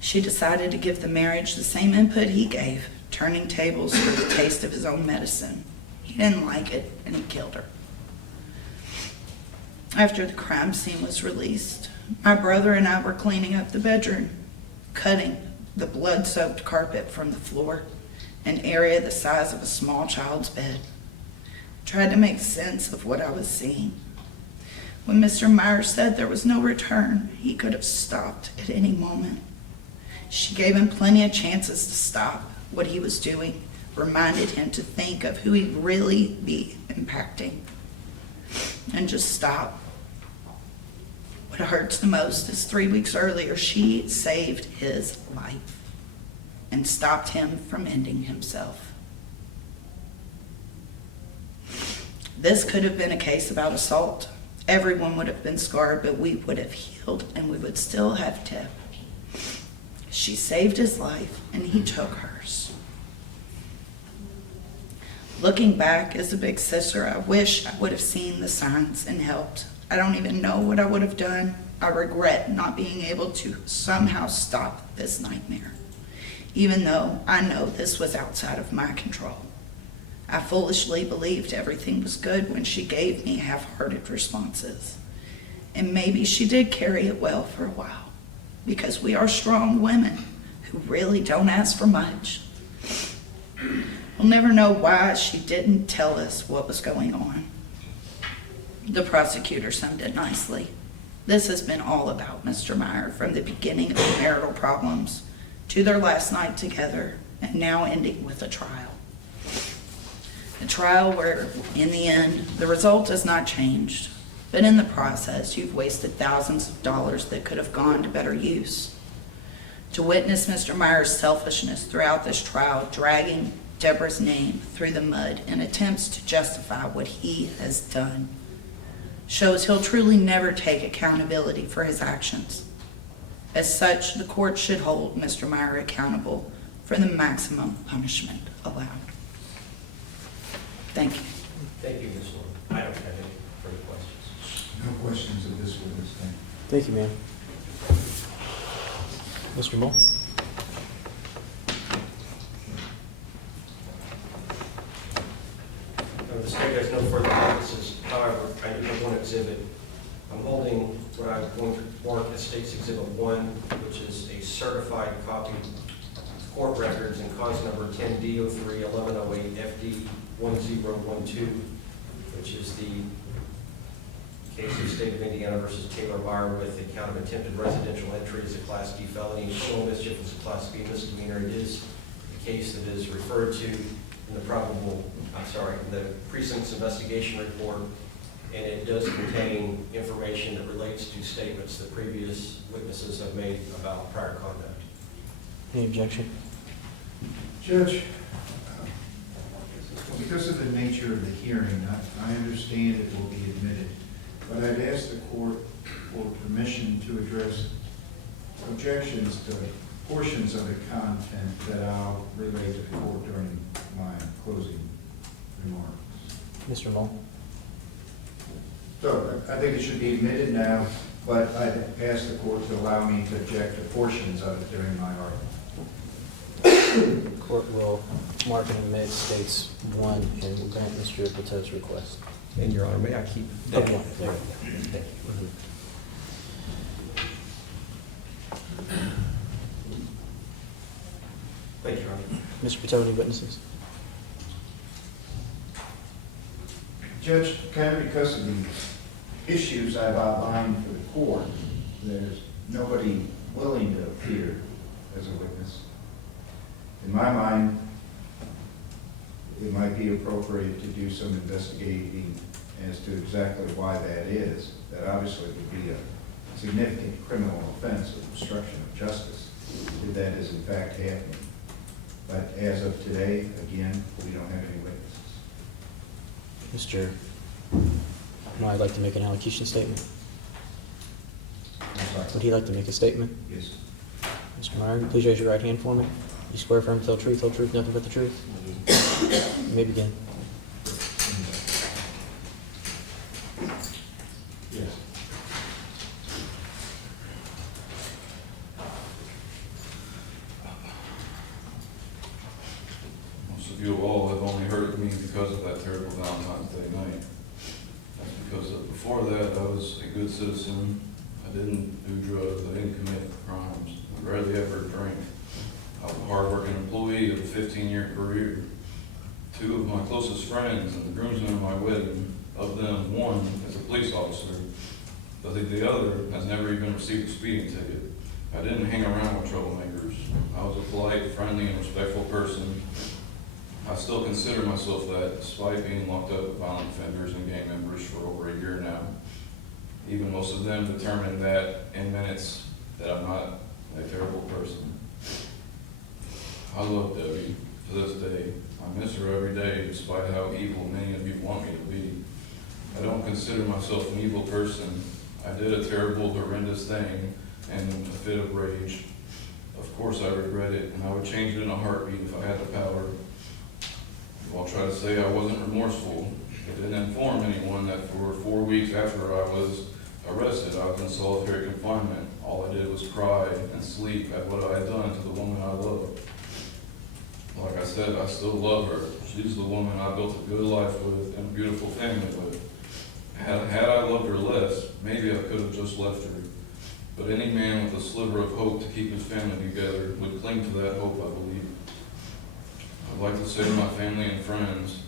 She decided to give the marriage the same input he gave, turning tables for the taste of his own medicine. He didn't like it, and he killed her. After the crime scene was released, my brother and I were cleaning up the bedroom, cutting the blood-soaked carpet from the floor, an area the size of a small child's bed. Tried to make sense of what I was seeing. When Mr. Meyer said there was no return, he could have stopped at any moment. She gave him plenty of chances to stop what he was doing, reminded him to think of who he'd really be impacting, and just stop. What hurts the most is 3 weeks earlier, she saved his life and stopped him from ending himself. This could have been a case about assault. Everyone would have been scarred, but we would have healed and we would still have Deb. She saved his life and he took hers. Looking back as a big sister, I wish I would have seen the signs and helped. I don't even know what I would have done. I regret not being able to somehow stop this nightmare, even though I know this was outside of my control. I foolishly believed everything was good when she gave me half-hearted responses. And maybe she did carry it well for a while, because we are strong women who really don't ask for much. We'll never know why she didn't tell us what was going on. The prosecutor summed it nicely. This has been all about Mr. Meyer from the beginning of the marital problems to their last night together and now ending with a trial. A trial where, in the end, the result has not changed, but in the process, you've wasted thousands of dollars that could have gone to better use. To witness Mr. Meyer's selfishness throughout this trial, dragging Deborah's name through the mud in attempts to justify what he has done, shows he'll truly never take accountability for his actions. As such, the court should hold Mr. Meyer accountable for the maximum punishment allowed. Thank you. Thank you, Ms. North. I don't have any further questions. No questions of this witness, thank you. Thank you, ma'am. Mr. Moore? The state has no further witnesses. However, I do have one exhibit. I'm holding what I'm going to mark as State's Exhibit 1, which is a certified copy of court records and cause number 10D03-1108-FD1012, which is the case of State of Indiana versus Taylor Meyer with the count of attempted residential entry as a Class D felony, criminal mischief as a Class B misdemeanor. It is the case that is referred to in the precinct's investigation report, and it does contain information that relates to statements that previous witnesses have made about prior conduct. Any objection? Judge, because of the nature of the hearing, I understand it will be admitted, but I'd ask the court for permission to address objections to portions of the content that I'll relate to the court during my closing remarks. Mr. Moore? So I think it should be admitted now, but I'd ask the court to allow me to object to portions of it during my argument. The court will mark and admit States 1 and will grant Mr. Pato's request. And Your Honor, may I keep that? Okay. There we go. Thank you. Thank you, Your Honor. Mr. Pato, any witnesses? Judge, kind of because of the issues I've outlined for the court, there's nobody willing to appear as a witness. In my mind, it might be appropriate to do some investigating as to exactly why that is. That obviously would be a significant criminal offense of obstruction of justice if that is in fact happening. But as of today, again, we don't have any witnesses. I'd like to make an allocution statement. I'm sorry. Would he like to make a statement? Yes. Mr. Meyer, please raise your right hand for me. You swear firm to tell the truth, nothing but the truth? You may begin. Yes. you all have only heard of me because of that terrible Valentine's Day night. That's because before that, I was a good citizen. I didn't do drugs. I didn't commit crimes. I rarely ever drank. I was a hardworking employee of a 15-year career. Two of my closest friends and the groomsmen of my wedding, of them, one is a police officer, but the other has never even received a speeding ticket. I didn't hang around with troublemakers. I was a polite, friendly, and respectful person. I still consider myself that, despite being locked up with violent offenders and gang members for over a year now. Even most of them determined that in minutes that I'm not a terrible person. I love Debbie to this day. I miss her every day, despite how evil many of you want me to be. I don't consider myself an evil person. I did a terrible, horrendous thing and a fit of rage. Of course I regret it, and I would change it in a heartbeat if I had the power. I'll try to say I wasn't remorseful. I didn't inform anyone that for 4 weeks after I was arrested, I was in solitary confinement. All I did was cry and sleep at what I had done to the woman I loved. Like I said, I still love her. She's the woman I built a good life with and a beautiful family with. Had I loved her less, maybe I could have just left her. But any man with a sliver of hope to keep his family together would cling to that hope, I believe. I'd like to say to my family and friends,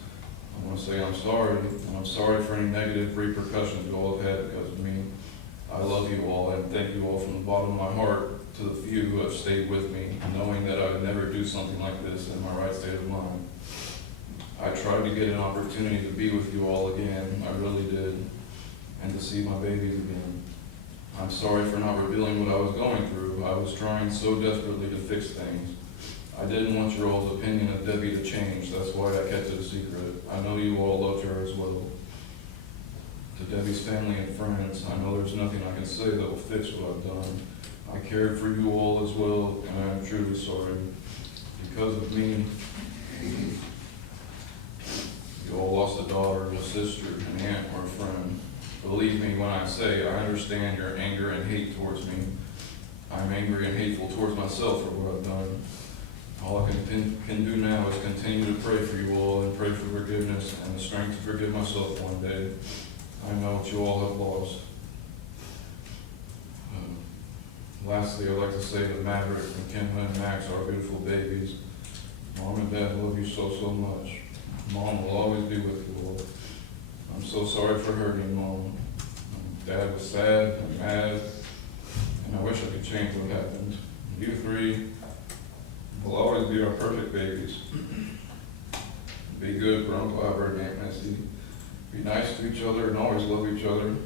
I want to say I'm sorry, and I'm sorry for any negative repercussions you all have had because of me. I love you all, and thank you all from the bottom of my heart to the few who have stayed with me, knowing that I would never do something like this in my right state of mind. I tried to get an opportunity to be with you all again, I really did, and to see my babies again. I'm sorry for not revealing what I was going through. I was trying so desperately to fix things. I didn't want your all's opinion of Debbie to change. That's why I kept it a secret. I know you all loved her as well. To Debbie's family and friends, I know there's nothing I can say that will fix what I've done. I cared for you all as well, and I am truly sorry. Because of me, you all lost a daughter, a sister, an aunt, or a friend. Believe me when I say I understand your anger and hate towards me. I'm angry and hateful towards myself for what I've done. All I can do now is continue to pray for you all and pray for forgiveness and the strength to forgive myself one day. I know what you all have lost. Lastly, I'd like to say that Maverick and Kenna and Max are beautiful babies. Mom and Dad love you so, so much. Mom will always be with you all. I'm so sorry for hurting Mom. Dad was sad and mad, and I wish I could change what happened. You three will always be our perfect babies. Be good for Uncle Albert and Aunt Missy. Be nice to each other and always love each other.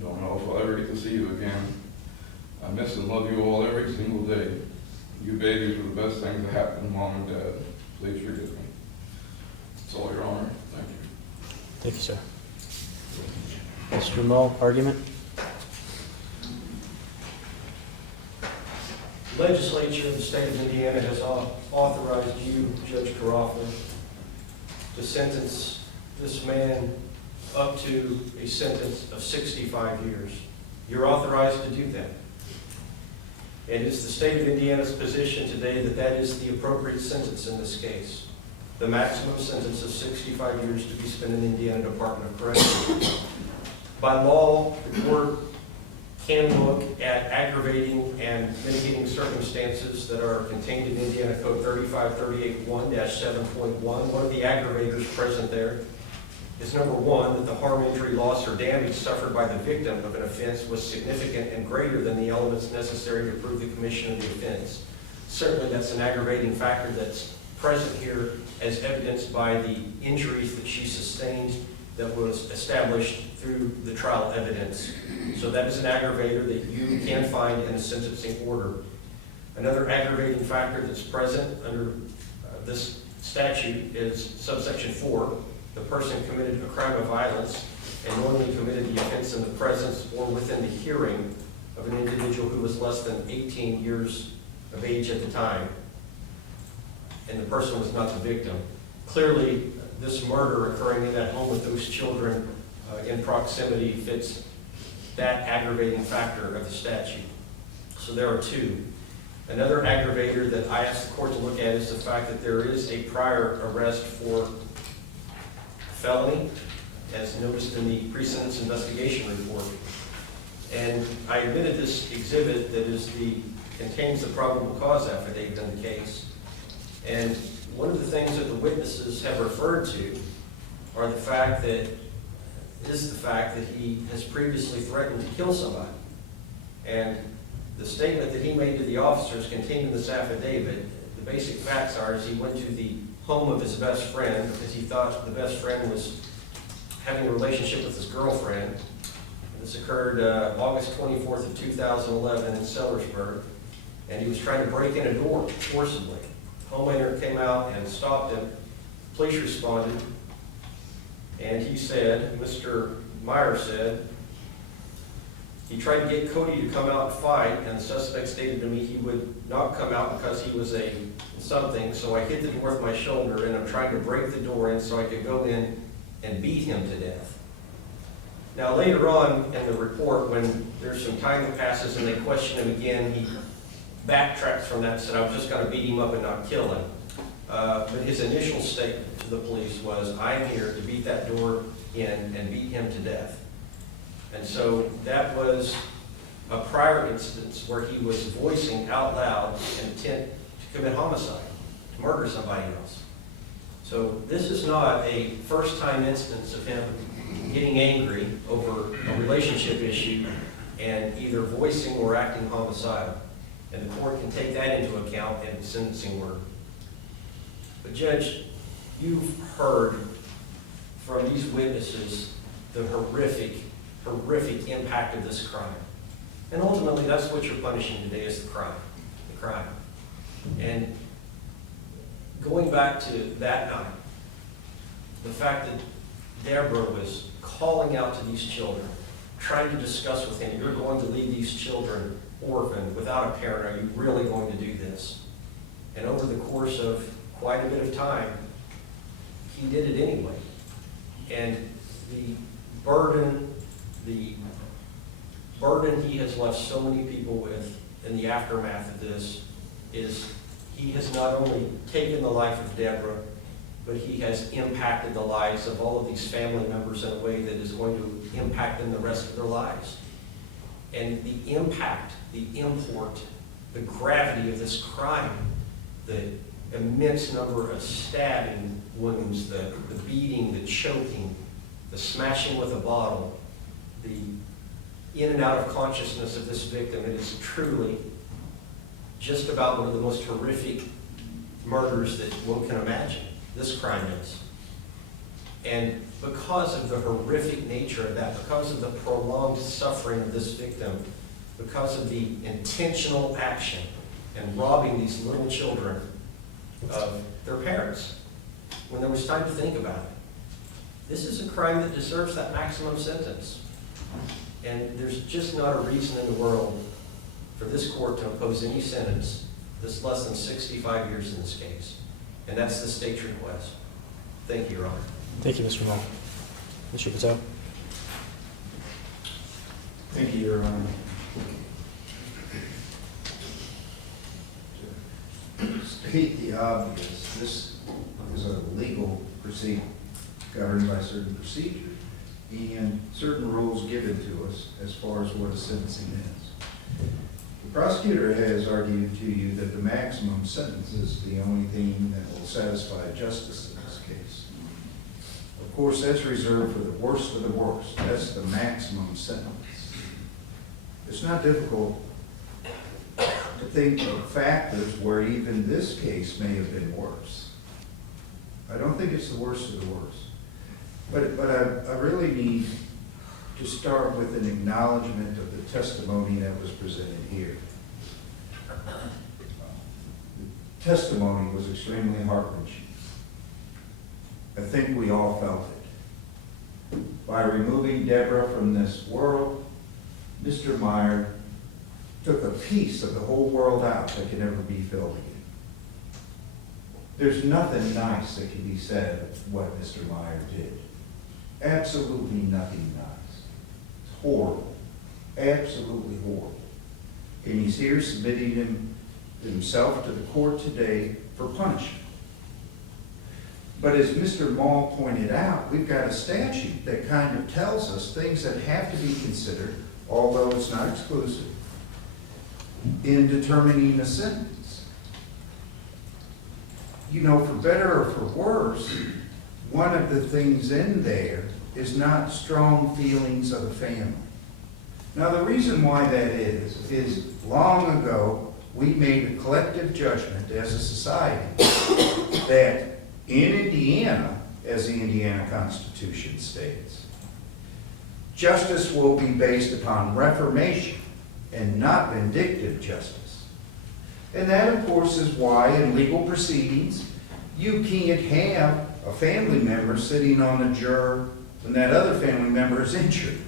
Don't know if I'll ever get to see you again. I miss and love you all every single day. You babies were the best thing to happen to Mom and Dad. Please forgive me. That's all, Your Honor. Thank you. Thank you, sir. Mr. Mull, argument? Legislature of the state of Indiana has authorized you, Judge Carafa, to sentence this man up to a sentence of 65 years. You're authorized to do that. It is the state of Indiana's position today that that is the appropriate sentence in this case. The maximum sentence of 65 years to be spent in the Indiana Department of Corrections. By law, the court can look at aggravating and mitigating circumstances that are contained in Indiana Code 35381-7.1. One of the aggravators present there is number one, that the harm, injury, loss, or damage suffered by the victim of an offense was significant and greater than the elements necessary to prove the commission of the offense. Certainly that's an aggravating factor that's present here as evidenced by the injuries that she sustained that was established through the trial evidence. So that is an aggravator that you can find in a sentencing order. Another aggravating factor that's present under this statute is subsection 4. The person committed a crime of violence and knowingly committed the offense in the presence or within the hearing of an individual who was less than 18 years of age at the time, and the person was not the victim. Clearly, this murder occurring in that home with those children in proximity fits that aggravating factor of the statute. So there are two. Another aggravator that I asked the court to look at is the fact that there is a prior arrest for felony, as noticed in the pre-sentence investigation report. And I admitted this exhibit that contains the probable cause affidavit in the case. And one of the things that the witnesses have referred to are the fact that he has previously threatened to kill somebody. And the statement that he made to the officers contained in this affidavit, the basic facts are, is he went to the home of his best friend because he thought the best friend was having a relationship with his girlfriend. This occurred August 24th of 2011 in Sellersburg, and he was trying to break in a door forcibly. Homeowner came out and stopped him. Police responded, and he said, Mr. Meyer said, he tried to get Cody to come out and fight, and the suspect stated to me he would not come out because he was a something, so I hit the door with my shoulder, and I'm trying to break the door in so I could go in and beat him to death. Now later on in the report, when there's some time that passes and they question him again, he backtracks from that and said, I was just going to beat him up and not kill him. But his initial statement to the police was, I'm here to beat that door in and beat him to death. And so that was a prior instance where he was voicing out loud an intent to commit homicide, to murder somebody else. So this is not a first-time instance of him getting angry over a relationship issue and either voicing or acting homicidal. And the court can take that into account in its sentencing order. But Judge, you've heard from these witnesses the horrific impact of this crime. And ultimately, that's what you're punishing today, is the crime. And going back to that night, the fact that Deborah was calling out to these children, trying to discuss with him, you're going to leave these children orphaned without a parent. Are you really going to do this? And over the course of quite a bit of time, he did it anyway. And the burden he has left so many people with in the aftermath of this is he has not only taken the life of Deborah, but he has impacted the lives of all of these family members in a way that is going to impact them the rest of their lives. And the impact, the import, the gravity of this crime, the immense number of stabbing wounds, the beating, the choking, the smashing with a bottle, the in and out of consciousness of this victim, it is truly just about one of the most horrific murders that one can imagine. This crime is. And because of the horrific nature of that, because of the prolonged suffering of this victim, because of the intentional action and robbing these little children of their parents, when there was time to think about it, this is a crime that deserves that maximum sentence. And there's just not a reason in the world for this court to impose any sentence that's less than 65 years in this case. And that's the state's request. Thank you, Your Honor. Thank you, Mr. Mull. Mr. Patel. Thank you, Your Honor. To state the obvious, this is a legal proceeding governed by certain procedures and certain rules given to us as far as what a sentencing is. The prosecutor has argued to you that the maximum sentence is the only thing that will satisfy justice in this case. Of course, that's reserved for the worst of the worst. That's the maximum sentence. It's not difficult to think of factors where even this case may have been worse. I don't think it's the worst of the worst. But I really need to start with an acknowledgement of the testimony that was presented here. The testimony was extremely heart-wrenching. I think we all felt it. By removing Deborah from this world, Mr. Meyer took a piece of the whole world out that can never be filled again. There's nothing nice that can be said of what Mr. Meyer did. Absolutely nothing nice. It's horrible. Absolutely horrible. And he's here submitting himself to the court today for punishment. But as Mr. Mall pointed out, we've got a statute that kind of tells us things that have to be considered, although it's not exclusive, in determining a sentence. You know, for better or for worse, one of the things in there is not strong feelings of the family. Now, the reason why that is long ago, we made a collective judgment as a society that in Indiana, as the Indiana Constitution states, justice will be based upon reformation and not vindictive justice. And that, of course, is why in legal proceedings, you can't have a family member sitting on a juror when that other family member is injured.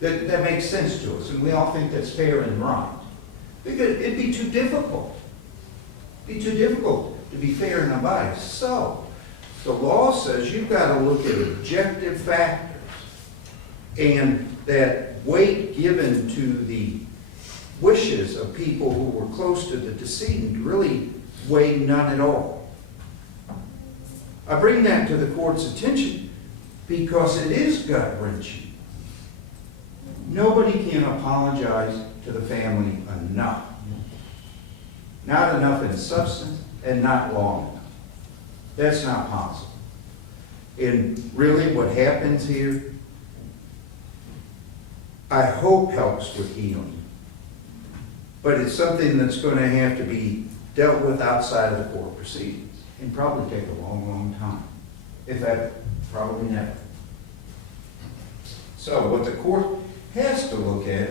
That makes sense to us, and we all think that's fair and right. Because it'd be too difficult. It'd be too difficult to be fair and unbiased. So, the law says you've got to look at objective factors, and that weight given to the wishes of people who were close to the decedent really weigh none at all. I bring that to the court's attention because it is gut-wrenching. Nobody can apologize to the family enough. Not enough in substance and not long enough. That's not possible. And really what happens here, I hope helps with healing. But it's something that's going to have to be dealt with outside of the court proceedings and probably take a long, long time. If ever, probably never. So what the court has to look at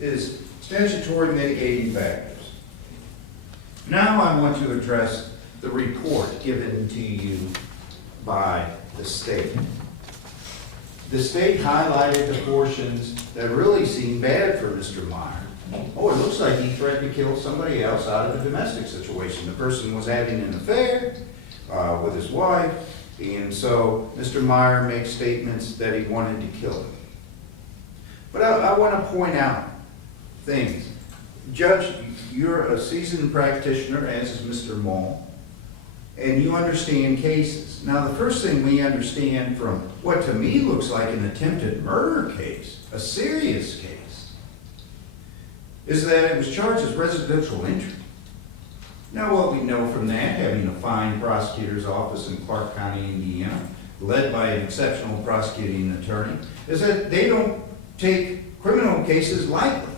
is statutory mitigating factors. Now I want to address the report given to you by the state. The state highlighted the portions that really seem bad for Mr. Meyer. Oh, it looks like he threatened to kill somebody else out of a domestic situation. The person was having an affair with his wife, and so Mr. Meyer makes statements that he wanted to kill him. But I want to point out things. Judge, you're a seasoned practitioner, as is Mr. Mall, and you understand cases. Now, the first thing we understand from what to me looks like an attempted murder case, a serious case, is that it was charged as residential injury. Now, what we know from that, having a fine prosecutor's office in Clark County, Indiana, led by an exceptional prosecuting attorney, is that they don't take criminal cases lightly.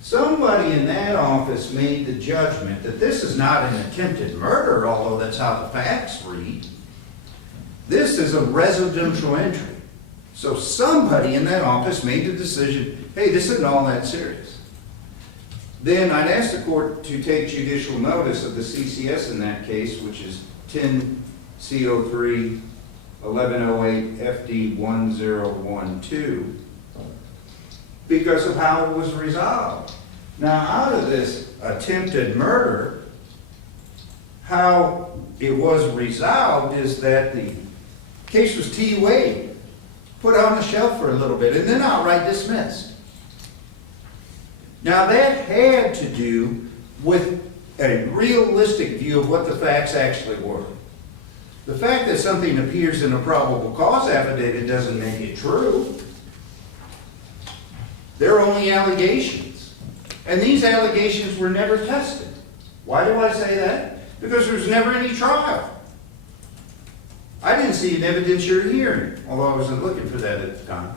Somebody in that office made the judgment that this is not an attempted murder, although that's how the facts read. This is a residential injury. So somebody in that office made the decision, hey, this isn't all that serious. Then I'd ask the court to take judicial notice of the CCS in that case, which is 10 CO3 1108 FD 1012. Because of how it was resolved. Now, out of this attempted murder, how it was resolved is that the case was TUA'd, put on the shelf for a little bit, and then outright dismissed. Now, that had to do with a realistic view of what the facts actually were. The fact that something appears in a probable cause affidavit doesn't make it true. They're only allegations. And these allegations were never tested. Why do I say that? Because there was never any trial. I didn't see an evidentiary hearing, although I wasn't looking for that at the time.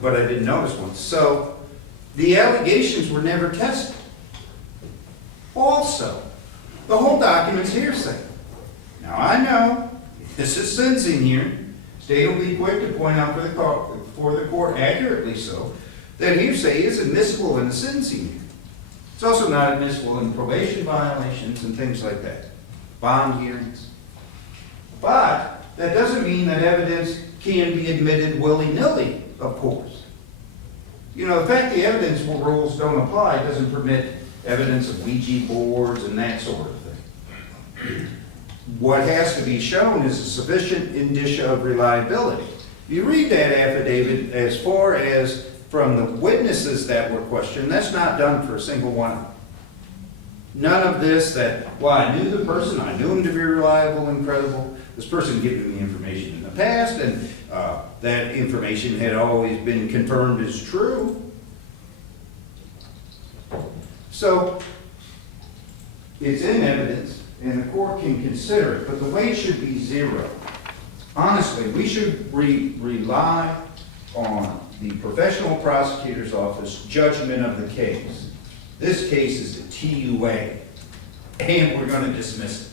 But I didn't notice one. So, the allegations were never tested. Also, the whole document's hearsay. Now, I know this is sentencing here. State will be quick to point out for the court, accurately so, that hearsay is admissible in the sentencing hearing. It's also not admissible in probation violations and things like that, bond hearings. But that doesn't mean that evidence can be admitted willy-nilly, of course. You know, the fact the evidence rules don't apply doesn't permit evidence of Ouija boards and that sort of thing. What has to be shown is a sufficient indicia of reliability. You read that affidavit as far as from the witnesses that were questioned, that's not done for a single one of them. None of this that, well, I knew the person, I knew him to be reliable and credible. This person gave me information in the past, and that information had always been confirmed as true. So, it's in evidence, and the court can consider it, but the weight should be 0. Honestly, we should rely on the professional prosecutor's office judgment of the case. This case is a TUA, and we're going to dismiss it.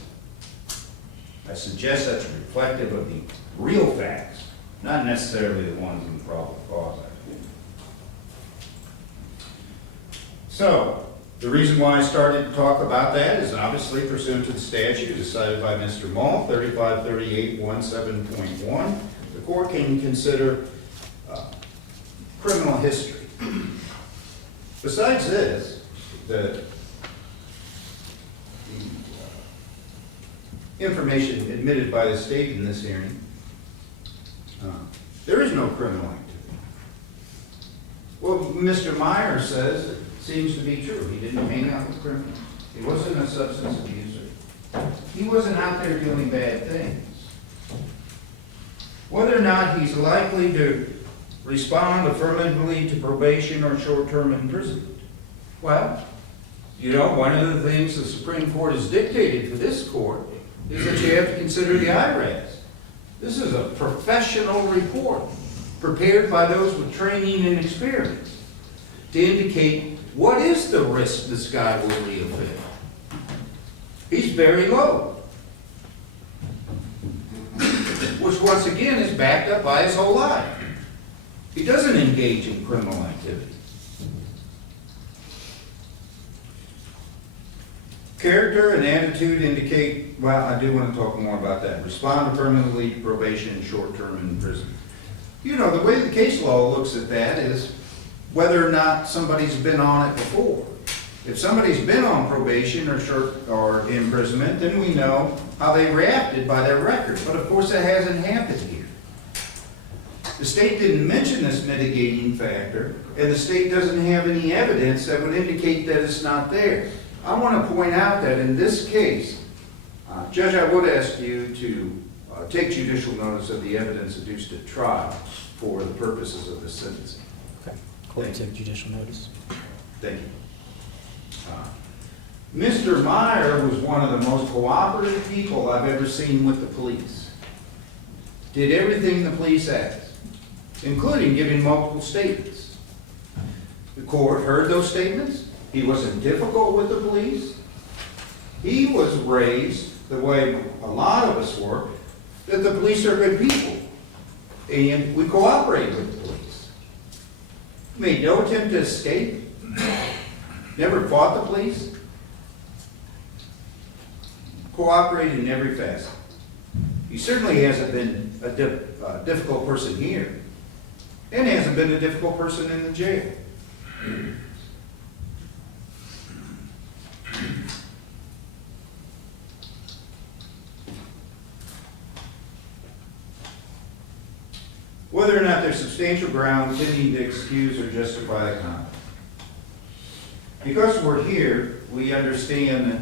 I suggest that's reflective of the real facts, not necessarily the ones in the probable cause. So, the reason why I started to talk about that is obviously pursuant to the statute decided by Mr. Mull, 3538.17.1. The court can consider criminal history. Besides this, the information admitted by the state in this hearing, there is no criminal activity. Well, Mr. Meyer says it seems to be true. He didn't hang out with criminals. He wasn't a substance abuser. He wasn't out there doing bad things. Whether or not he's likely to respond affirmatively to probation or short-term imprisonment. Well, you know, one of the things the Supreme Court has dictated for this court is that you have to consider the IRAS. This is a professional report prepared by those with training and experience to indicate what is the risk this guy will reoffend. He's very low, which once again is backed up by his whole life. He doesn't engage in criminal activity. Character and attitude indicate, well, I do want to talk more about that. Respond affirmatively to probation, short-term imprisonment. You know, the way the case law looks at that is whether or not somebody's been on it before. If somebody's been on probation or imprisonment, then we know how they reacted by their record. But of course, that hasn't happened here. The state didn't mention this mitigating factor, and the state doesn't have any evidence that would indicate that it's not there. I want to point out that in this case, Judge, I would ask you to take judicial notice of the evidence adduced at trial for the purposes of the sentencing. Okay. Court took judicial notice. Thank you. Mr. Meyer was one of the most cooperative people I've ever seen with the police. Did everything the police asked, including giving multiple statements. The court heard those statements. He wasn't difficult with the police. He was raised the way a lot of us were, that the police are good people, and we cooperate with the police. Made no attempt to escape. Never fought the police. Cooperated in every facet. He certainly hasn't been a difficult person here, and hasn't been a difficult person in the jail. Whether or not there's substantial ground tending to excuse or justify the conduct. Because we're here, we understand that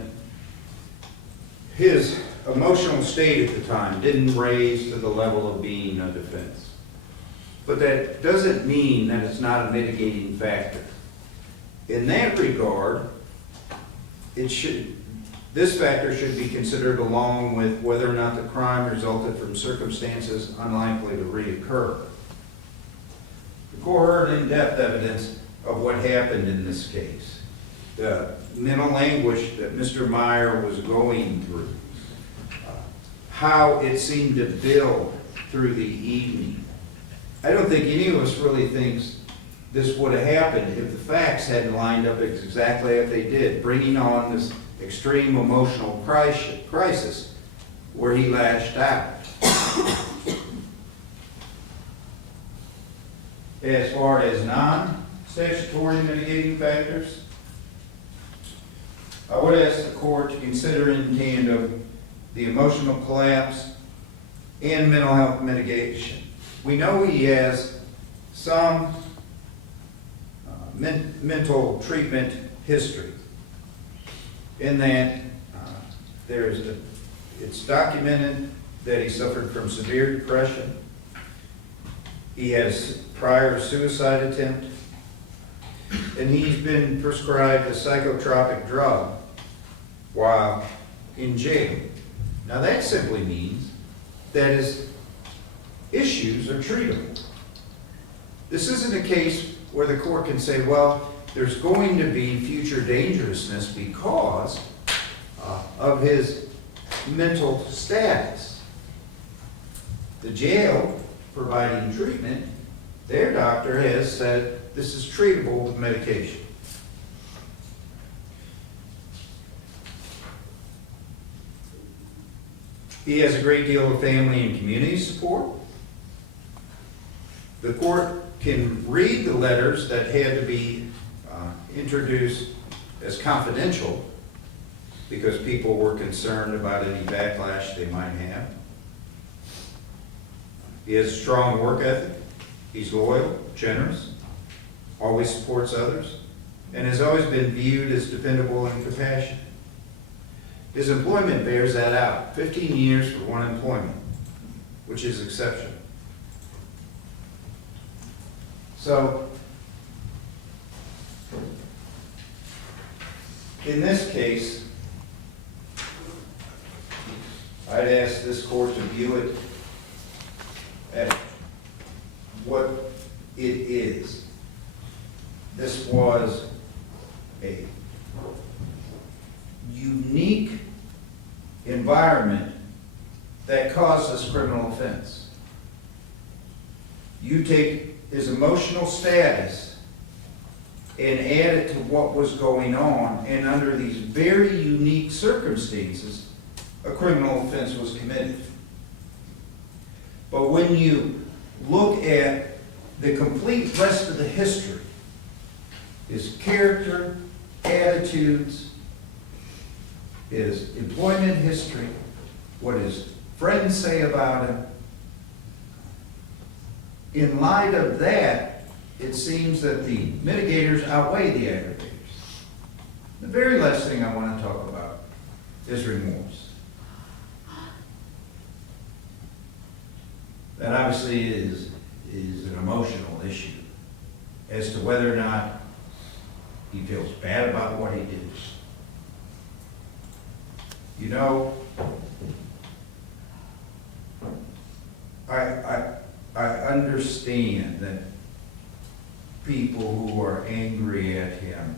his emotional state at the time didn't raise to the level of being a defense. But that doesn't mean that it's not a mitigating factor. In that regard, this factor should be considered along with whether or not the crime resulted from circumstances unlikely to reoccur. The court heard in-depth evidence of what happened in this case. The mental anguish that Mr. Meyer was going through. How it seemed to build through the evening. I don't think any of us really thinks this would have happened if the facts hadn't lined up exactly as they did, bringing on this extreme emotional crisis where he lashed out. As far as non-statutory mitigating factors, I would ask the court to consider in tandem the emotional collapse and mental health mitigation. We know he has some mental treatment history. in that it's documented that he suffered from severe depression. He has prior suicide attempt, and he's been prescribed a psychotropic drug while in jail. Now that simply means that his issues are treatable. This isn't a case where the court can say, well, there's going to be future dangerousness because of his mental status. The jail providing treatment, their doctor has said this is treatable with medication. He has a great deal of family and community support. The court can read the letters that had to be introduced as confidential because people were concerned about any backlash they might have. He has a strong work ethic. He's loyal, generous, always supports others, and has always been viewed as dependable and compassionate. His employment bears that out. 15 years for one employment, which is exceptional. So, in this case, I'd ask this court to view it at what it is. This was a unique environment that caused this criminal offense. You take his emotional status and add it to what was going on, and under these very unique circumstances, a criminal offense was committed. But when you look at the complete rest of the history, his character, attitudes, his employment history, what his friends say about him, in light of that, it seems that the mitigators outweigh the aggravators. The very last thing I want to talk about is remorse. That obviously is an emotional issue as to whether or not he feels bad about what he did. You know, I understand that people who are angry at him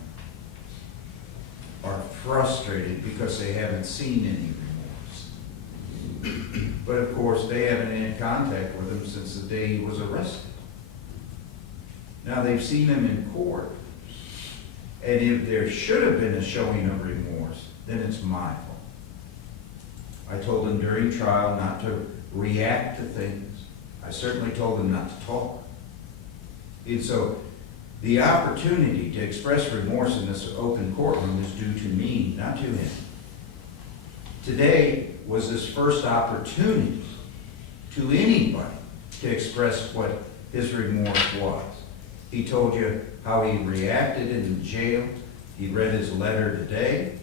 are frustrated because they haven't seen any remorse. But of course, they haven't had contact with him since the day he was arrested. Now they've seen him in court. And if there should have been a showing of remorse, then it's my fault. I told him during trial not to react to things. I certainly told him not to talk. And so the opportunity to express remorse in this open courtroom is due to me, not to him. Today was his first opportunity to anybody to express what his remorse was. He told you how he reacted in the jail. He read his letter today.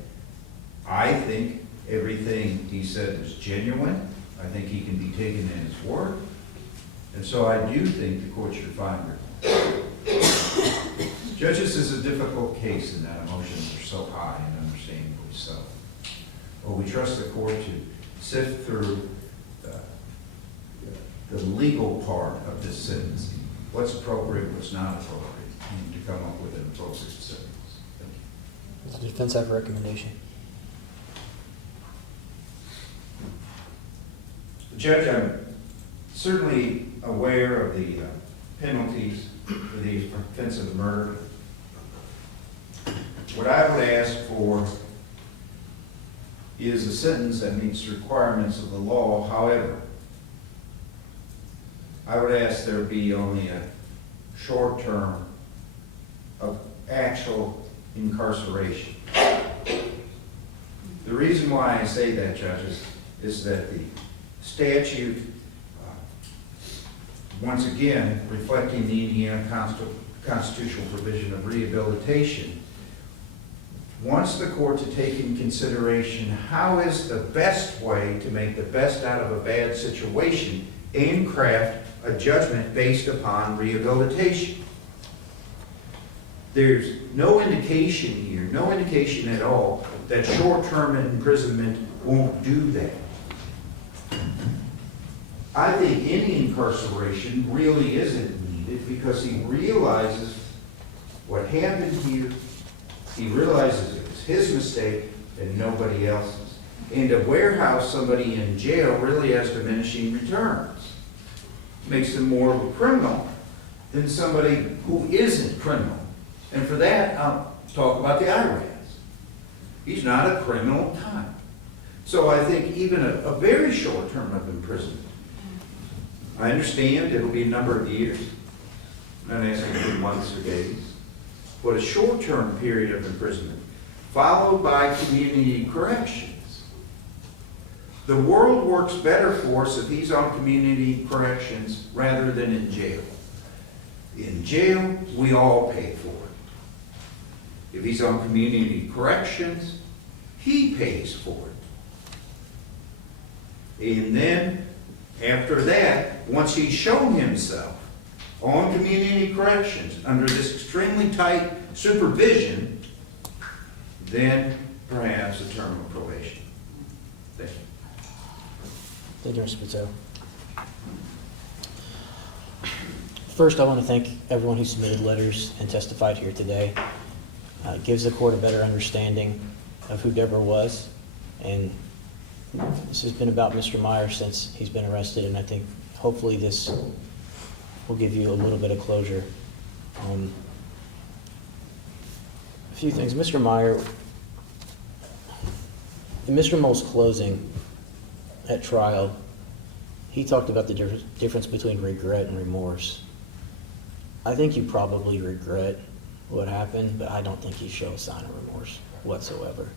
I think everything he said was genuine. I think he can be taken at his word. And so I do think the court should find remorse. Judges, is a difficult case in that emotions are so high, and understandably so. Well, we trust the court to sift through the legal part of this sentencing. What's appropriate, what's not appropriate, and to come up with an appropriate sentence. Thank you. Does the defense have a recommendation? Judge, I'm certainly aware of the penalties for the offense of murder. What I would ask for is a sentence that meets the requirements of the law. However, I would ask there be only a short term of actual incarceration. The reason why I say that, judges, is that the statute, once again, reflecting the Indiana constitutional provision of rehabilitation, wants the court to take in consideration how is the best way to make the best out of a bad situation and craft a judgment based upon rehabilitation. There's no indication here, no indication at all, that short-term imprisonment won't do that. I think any incarceration really isn't needed because he realizes what happened here. He realizes it was his mistake and nobody else's. And to warehouse somebody in jail really has diminishing returns. Makes him more of a criminal than somebody who isn't criminal. And for that, I'll talk about the IRAS. He's not a criminal time. So I think even a very short term of imprisonment, I understand it'll be a number of years. I'm not asking for months or days. But a short-term period of imprisonment, followed by community corrections. The world works better for us if he's on community corrections rather than in jail. In jail, we all pay for it. If he's on community corrections, he pays for it. And then, after that, once he's shown himself on community corrections under this extremely tight supervision, then perhaps a term of probation. Thank you. Thank you, Mr. Patel. First, I want to thank everyone who submitted letters and testified here today. It gives the court a better understanding of who Deborah was, and this has been about Mr. Meyer since he's been arrested, and I think hopefully this will give you a little bit of closure. A few things. Mr. Meyer, in Mr. Moll's closing at trial, he talked about the difference between regret and remorse. I think you probably regret what happened, but I don't think you show a sign of remorse whatsoever.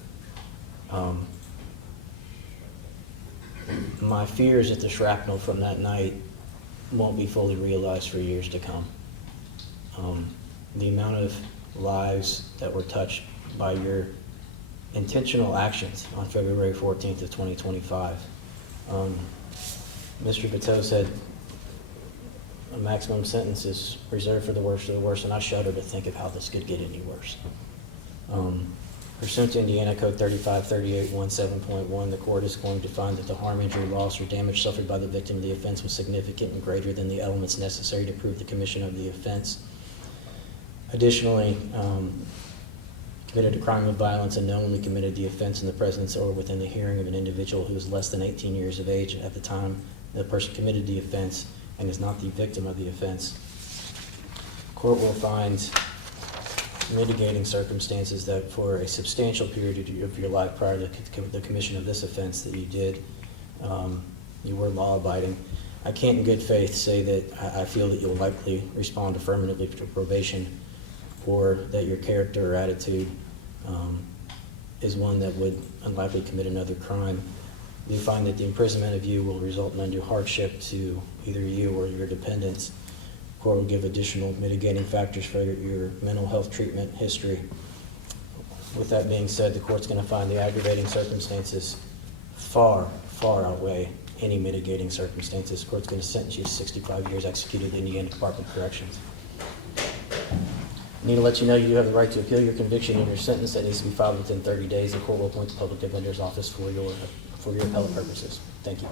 My fear is that the shrapnel from that night won't be fully realized for years to come. The amount of lives that were touched by your intentional actions on February 14th of 2025. Mr. Bateau said a maximum sentence is reserved for the worst of the worst, and I shudder to think of how this could get any worse. Pursuant to Indiana Code 353817.1, the court is going to find that the harm, injury, loss, or damage suffered by the victim of the offense was significant and greater than the elements necessary to prove the commission of the offense. Additionally, committed a crime of violence and knowingly committed the offense in the presence or within the hearing of an individual who is less than 18 years of age at the time the person committed the offense and is not the victim of the offense. Court will find mitigating circumstances that for a substantial period of your life prior to the commission of this offense that you did, you were law-abiding. I can't in good faith say that I feel that you'll likely respond affirmatively to probation or that your character or attitude is one that would unlikely commit another crime. We find that the imprisonment of you will result in undue hardship to either you or your dependents. The court will give additional mitigating factors for your mental health treatment history. With that being said, the court's going to find the aggravating circumstances far, far outweigh any mitigating circumstances. The court's going to sentence you to 65 years executed in the Indiana Department of Corrections. I need to let you know you do have the right to appeal your conviction and your sentence. That needs to be filed within 30 days. The court will appoint the public defender's office for your appellate purposes. Thank you.